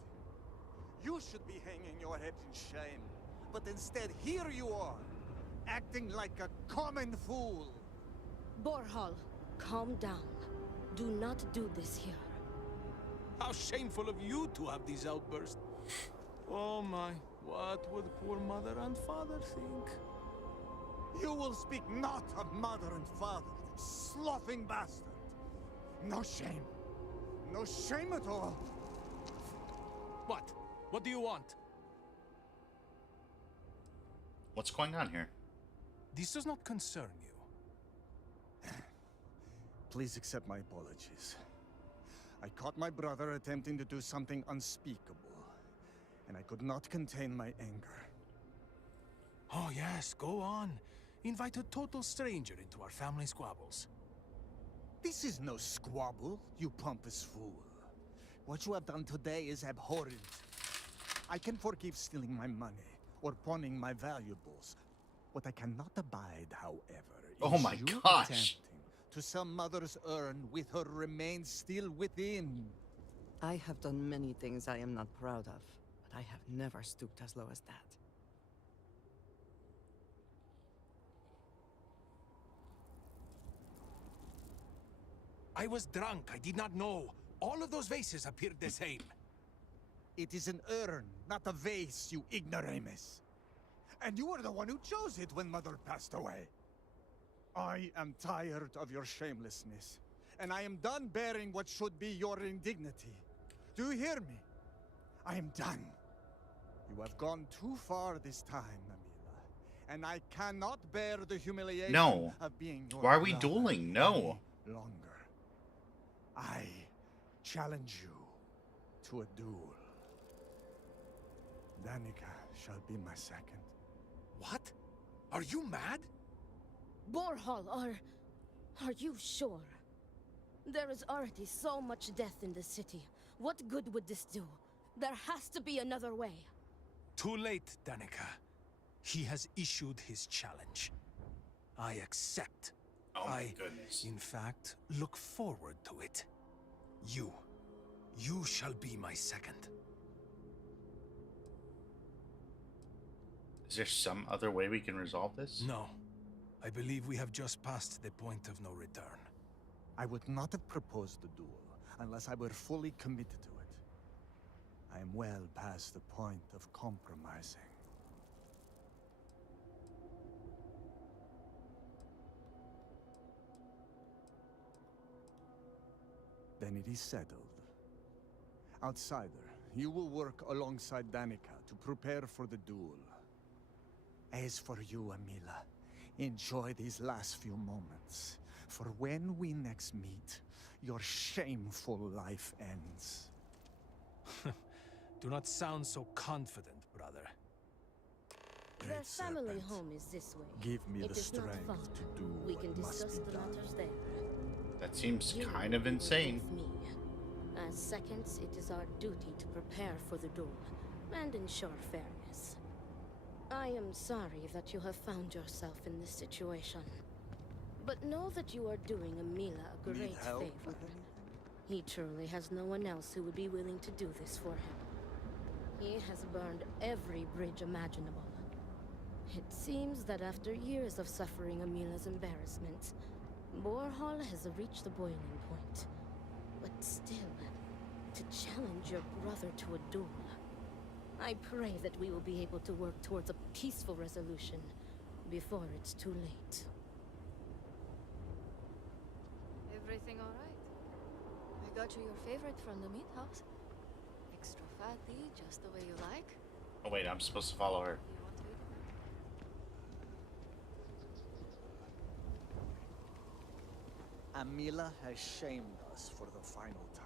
You should be hanging your head in shame. But instead, here you are, acting like a common fool. Borhal, calm down. Do not do this here. How shameful of you to have these outbursts. Oh my, what would poor mother and father think? You will speak not of mother and father, sloughing bastard. No shame. No shame at all. What? What do you want? What's going on here? This does not concern you. Please accept my apologies. I caught my brother attempting to do something unspeakable, and I could not contain my anger. Oh yes, go on. Invite a total stranger into our family squabbles. This is no squabble, you pompous fool. What you have done today is abhorrent. I can forgive stealing my money or pawning my valuables. What I cannot abide, however, Oh is my you gosh. attempting to some mother's urn with her remains still within. I have done many things I am not proud of, but I have never stooped as low as that. I was drunk. I did not know. All of those vases appeared the same. It is an urn, not a vase, you ignoramus. And you were the one who chose it when Mother passed away. I am tired of your shamelessness, and I am done bearing what should be your indignity. Do you hear me? I am done. You have gone too far this time, Amila, and I cannot bear the humiliation No. of being your Why are we lover dueling? No. any longer. I challenge you to a duel. Danica shall be my second. What? Are you mad? Borhal, are you sure? There is already so much death in the city. What good would this do? There has to be another way. Too late, Danica. He has issued his challenge. I accept. Oh my goodness. In fact, look forward to it. You shall be my second. Is there some other way we can resolve this? No. I believe we have just passed the point of no return. I would not have proposed the duel unless I were fully committed to it. I am well past the point of compromising. Then it is settled. Outsider, you will work alongside Danica to prepare for the duel. As for you, Amila, enjoy these last few moments. For when we next meet, your shameful life ends. Do not sound so confident, brother. Their family home is this way. Give me It the is not strength far. to do We what can must discuss be the done. matters there. That seems You kind of will be insane. with me. As seconds, it is our duty to prepare for the duel and ensure fairness. I am sorry that you have found yourself in this situation. But know that you are doing Amila a Need great help favor. with anything? He truly has no one else who would be willing to do this for him. He has burned every bridge imaginable. It seems that after years of suffering Amila's embarrassments, Borhal has reached the boiling point. But still, to challenge your brother to a duel. I pray that we will be able to work towards a peaceful resolution before it's too late. Everything all right? I got you your favorite from the meat house. Extra fatty, just the way you like. Oh wait, I'm supposed to follow her. You want to eat it? Amila has shamed us for the final time.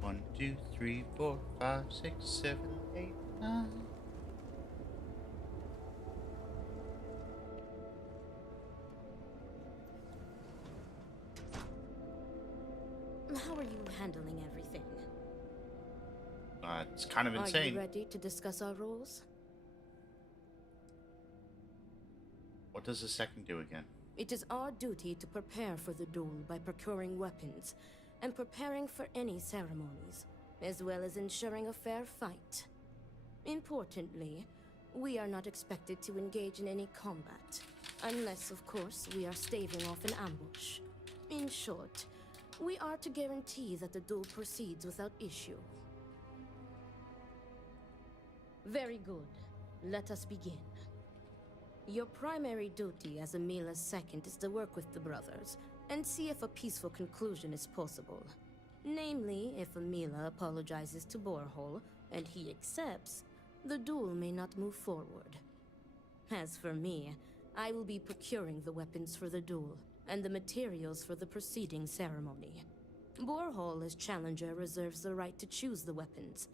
One, 2, 3, 4, 5, 6, 7, 8, 9. How are you handling everything? It's kind of Are insane. you ready to discuss our roles? What does the second do again? It is our duty to prepare for the duel by procuring weapons and preparing for any ceremonies, as well as ensuring a fair fight. Importantly, we are not expected to engage in any combat. Unless, of course, we are staving off an ambush. In short, we are to guarantee that the duel proceeds without issue. Very good. Let us begin. Your primary duty as Emila's second is to work with the brothers and see if a peaceful conclusion is possible. Namely, if Emila apologizes to Borehole and he accepts, the duel may not move forward. As for me, I will be procuring the weapons for the duel and the materials for the preceding ceremony. Borehole, as challenger, reserves the right to choose the weapons,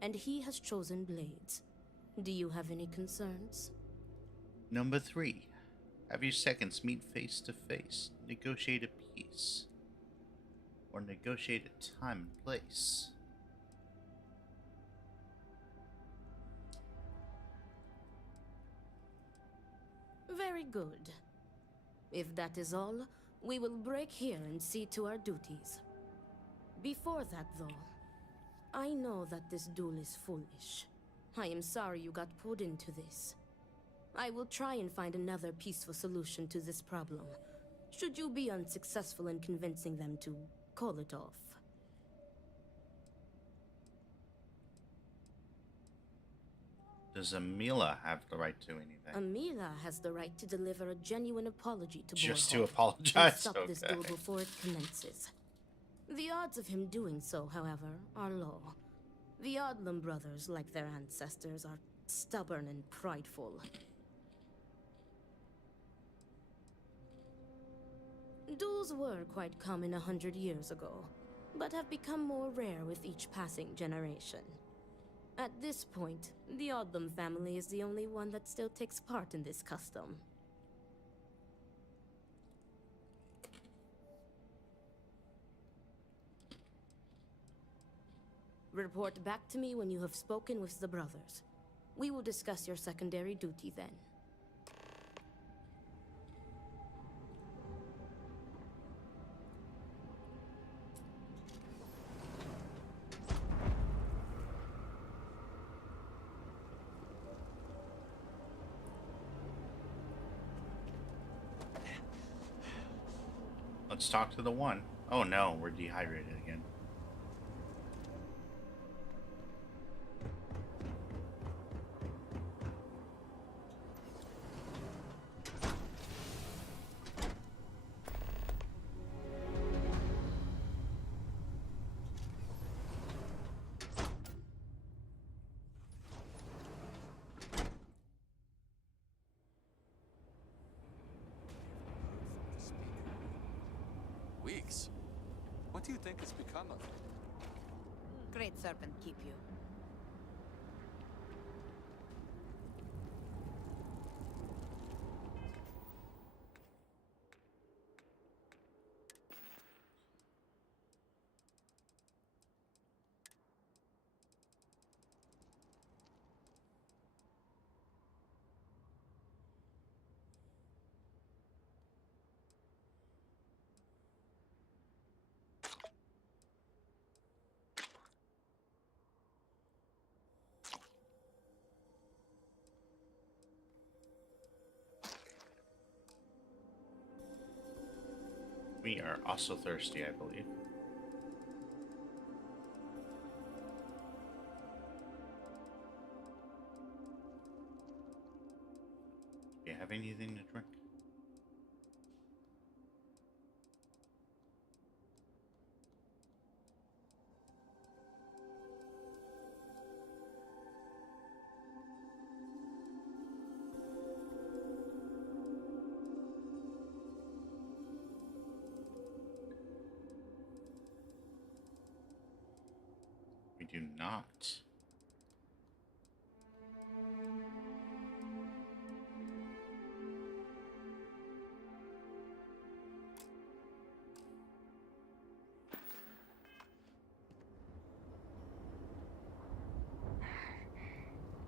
and he has chosen blades. Do you have any concerns? Number 3. Have your seconds meet face to face. Negotiate a peace. Or negotiate a time and place. Very good. If that is all, we will break here and see to our duties. Before that, though, I know that this duel is foolish. I am sorry you got pulled into this. I will try and find another peaceful solution to this problem, should you be unsuccessful in convincing them to call it off. Does Emila have the right to anything? Emila has the right to deliver a genuine apology to Just Borehole to apologize? and stop this Okay. duel before it commences. The odds of him doing so, however, are low. The Odlum brothers, like their ancestors, are stubborn and prideful. Duels were quite common 100 years ago, but have become more rare with each passing generation. At this point, the Odlum family is the only one that still takes part in this custom. Report back to me when you have spoken with the brothers. We will discuss your secondary duty then. Let's talk to the one. Oh no, we're dehydrated again. Weeks? What do you think has become of it? Great Serpent keep you. We are also thirsty, I believe. Do you have anything to drink? We do not.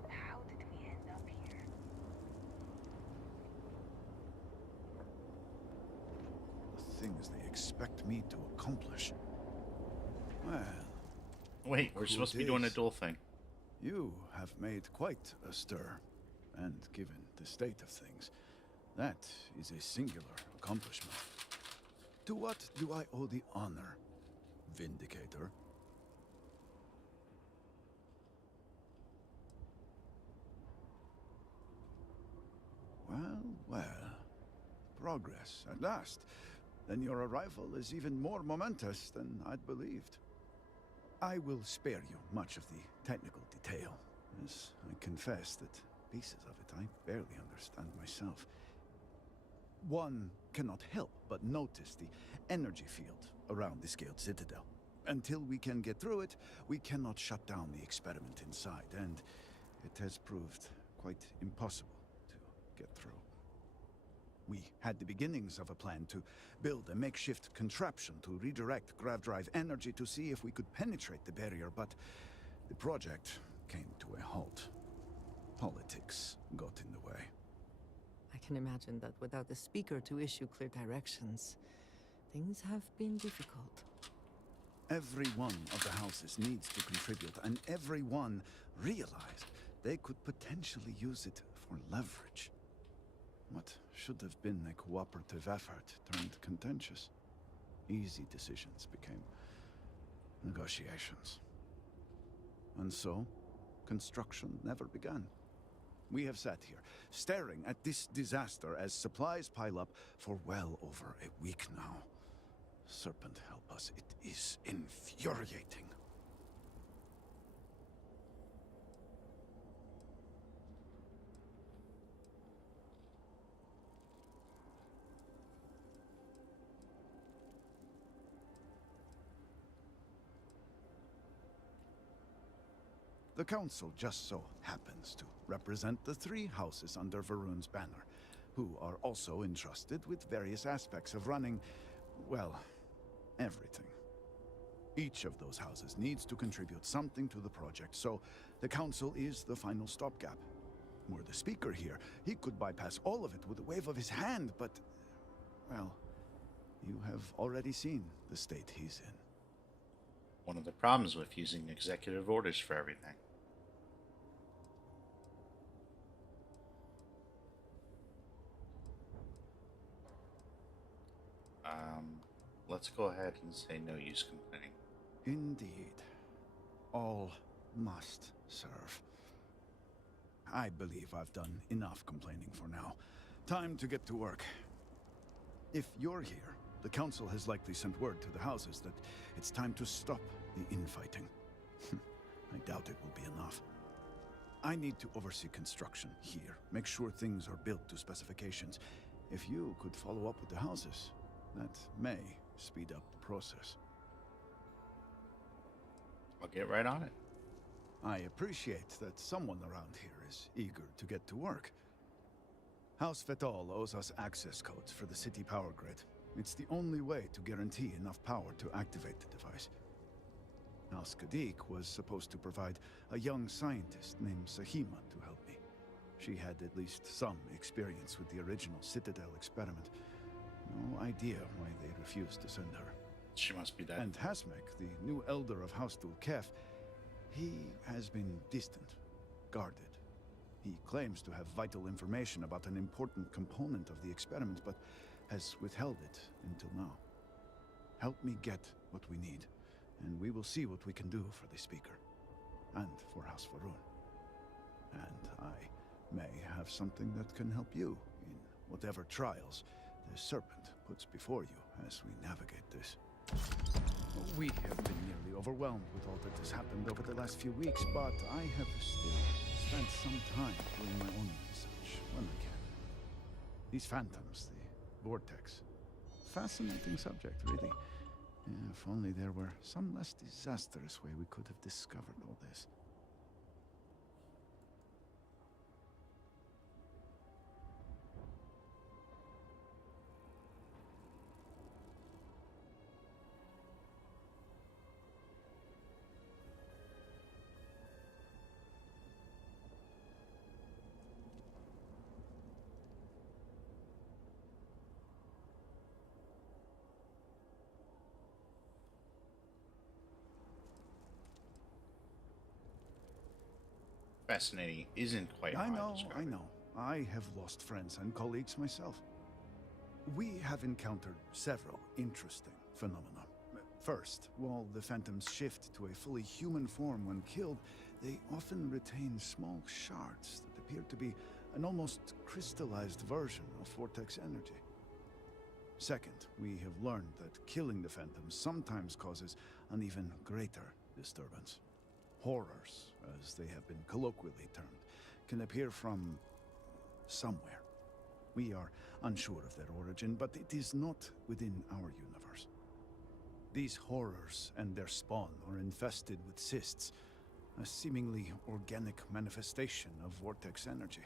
How did we end up here? The things they expect me to accomplish. Well, Wait, we're supposed to be doing a duel thing. you have made quite a stir. and given the state of things, that is a singular accomplishment. To what do I owe the honor, Vindicator? Well, well. Progress, at last. Then your arrival is even more momentous than I'd believed. I will spare you much of the technical detail, as I confess that pieces of it I barely understand myself. One cannot help but notice the energy field around the Scaled Citadel. Until we can get through it, we cannot shut down the experiment inside, and it has proved quite impossible to get through. We had the beginnings of a plan to build a makeshift contraption to redirect grav drive energy to see if we could penetrate the barrier, but the project came to a halt. Politics got in the way. I can imagine that without the speaker to issue clear directions, things have been difficult. Every one of the houses needs to contribute, and everyone realized they could potentially use it for leverage. What should have been a cooperative effort turned contentious. Easy decisions became negotiations. And so, construction never began. We have sat here, staring at this disaster as supplies pile up for well over a week now. Serpent help us, it is infuriating. The Council just so happens to represent the 3 houses under Va'ruun's banner, who are also entrusted with various aspects of running, well, everything. Each of those houses needs to contribute something to the project, so the Council is the final stopgap. Were the Speaker here, he could bypass all of it with a wave of his hand, but, well, you have already seen the state he's in. One of the problems with using executive orders for everything. Let's go ahead and say no use complaining. Indeed. All must serve. I believe I've done enough complaining for now. Time to get to work. If you're here, the Council has likely sent word to the houses that it's time to stop the infighting. I doubt it will be enough. I need to oversee construction here, make sure things are built to specifications. If you could follow up with the houses, that may speed up the process. I'll get right on it. I appreciate that someone around here is eager to get to work. House Fetal owes us access codes for the city power grid. It's the only way to guarantee enough power to activate the device. House Kadik was supposed to provide a young scientist named Sahima to help me. She had at least some experience with the original Citadel experiment. No idea why they refused to send her. She must be dead. And Hasmek, the new elder of House Dulkef, he has been distant, guarded. He claims to have vital information about an important component of the experiment, but has withheld it until now. Help me get what we need, and we will see what we can do for the Speaker, and for House Va'ruun. And I may have something that can help you in whatever trials the Serpent puts before you as we navigate this. We have been nearly overwhelmed with all that has happened over the last few weeks, but I have still spent some time doing my own research when I can. These phantoms, the vortex. Fascinating subject, really. If only there were some less disastrous way we could have discovered all this. Fascinating isn't quite I how know, describe I it. know. I have lost friends and colleagues myself. We have encountered several interesting phenomena. First, while the phantoms shift to a fully human form when killed, they often retain small shards that appear to be an almost crystallized version of vortex energy. Second, we have learned that killing the phantoms sometimes causes an even greater disturbance. Horrors, as they have been colloquially termed, can appear from somewhere. We are unsure of their origin, but it is not within our universe. These horrors and their spawn are infested with cysts, a seemingly organic manifestation of vortex energy.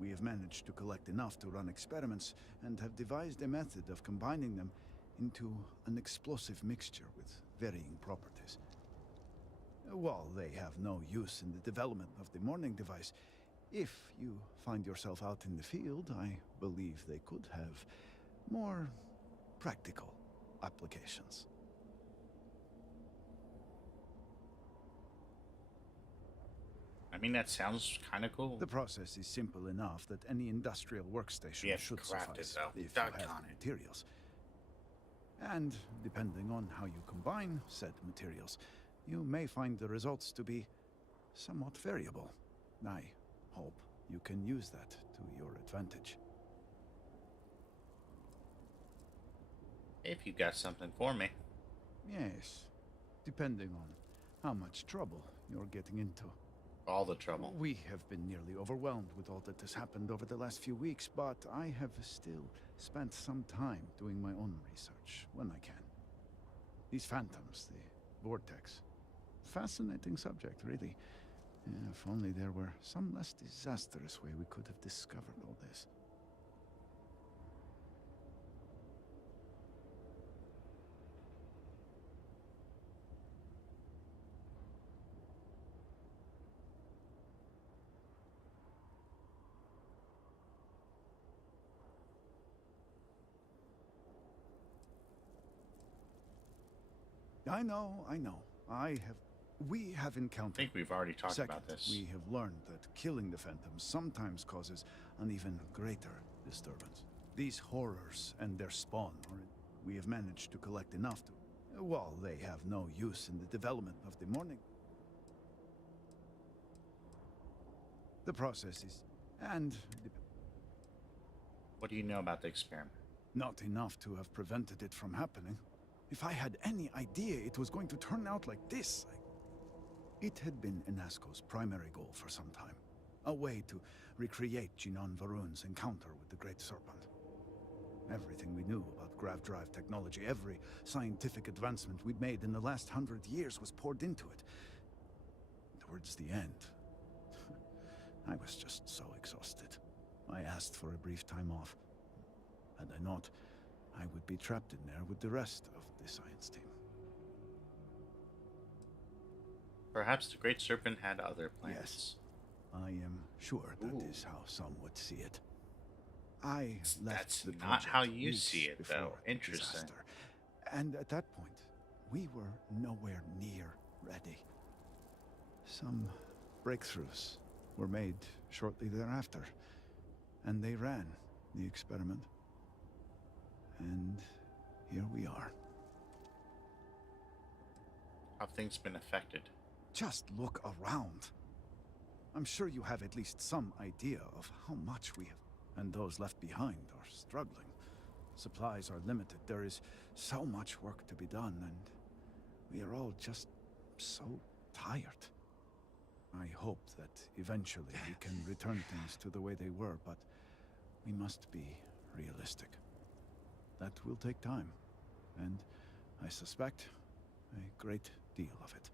We have managed to collect enough to run experiments and have devised a method of combining them into an explosive mixture with varying properties. While they have no use in the development of the morning device, if you find yourself out in the field, I believe they could have more practical applications. I mean, that sounds kind of cool. The process is simple enough that any industrial workstation Yeah, should craft it, suffice though. if you Doggone have the materials. And depending on how you combine said materials, you may find the results to be somewhat variable. I hope you can use that to your advantage. If you got something for me. Yes, depending on how much trouble you're getting into. All the trouble. We have been nearly overwhelmed with all that has happened over the last few weeks, but I have still spent some time doing my own research when I can. These phantoms, the vortex. Fascinating subject, really. If only there were some less disastrous way we could have discovered all this. I know. We have encountered... I think we've already talked Second, about this. we have learned that killing the phantoms sometimes causes an even greater disturbance. These horrors and their spawn are... We have managed to collect enough to... While they have no use in the development of the morning... The process is... And... What do you know about the experiment? Not enough to have prevented it from happening. If I had any idea it was going to turn out like this, It had been Inasco's primary goal for some time. A way to recreate Jinan Va'ruun's encounter with the Great Serpent. Everything we knew about grav drive technology, every scientific advancement we'd made in the last 100 years was poured into it. Towards the end, I was just so exhausted. I asked for a brief time off. Had I not, I would be trapped in there with the rest of the science team. Perhaps the Great Serpent had other plans. Yes, I am sure that is how some would see it. I left That's the not project how you weeks see it, before though. the Interesting. disaster. And at that point, we were nowhere near ready. Some breakthroughs were made shortly thereafter, and they ran the experiment. And here we are. How things been affected? Just look around. I'm sure you have at least some idea of how much we have. And those left behind are struggling. Supplies are limited. There is so much work to be done, and we are all just so tired. I hope that eventually we can return things to the way they were, but we must be realistic. That will take time, and I suspect a great deal of it.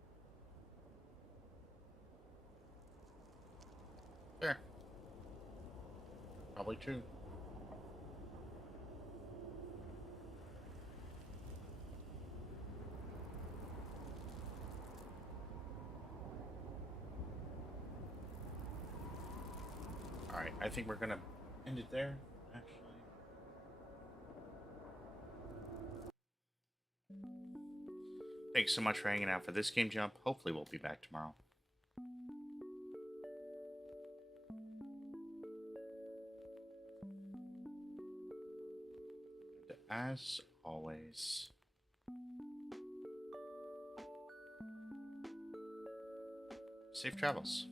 Sure. Probably true. Alright, I think we're gonna end it there, actually. Thanks so much for hanging out for this game jump. Hopefully we'll be back tomorrow. as always. Safe travels.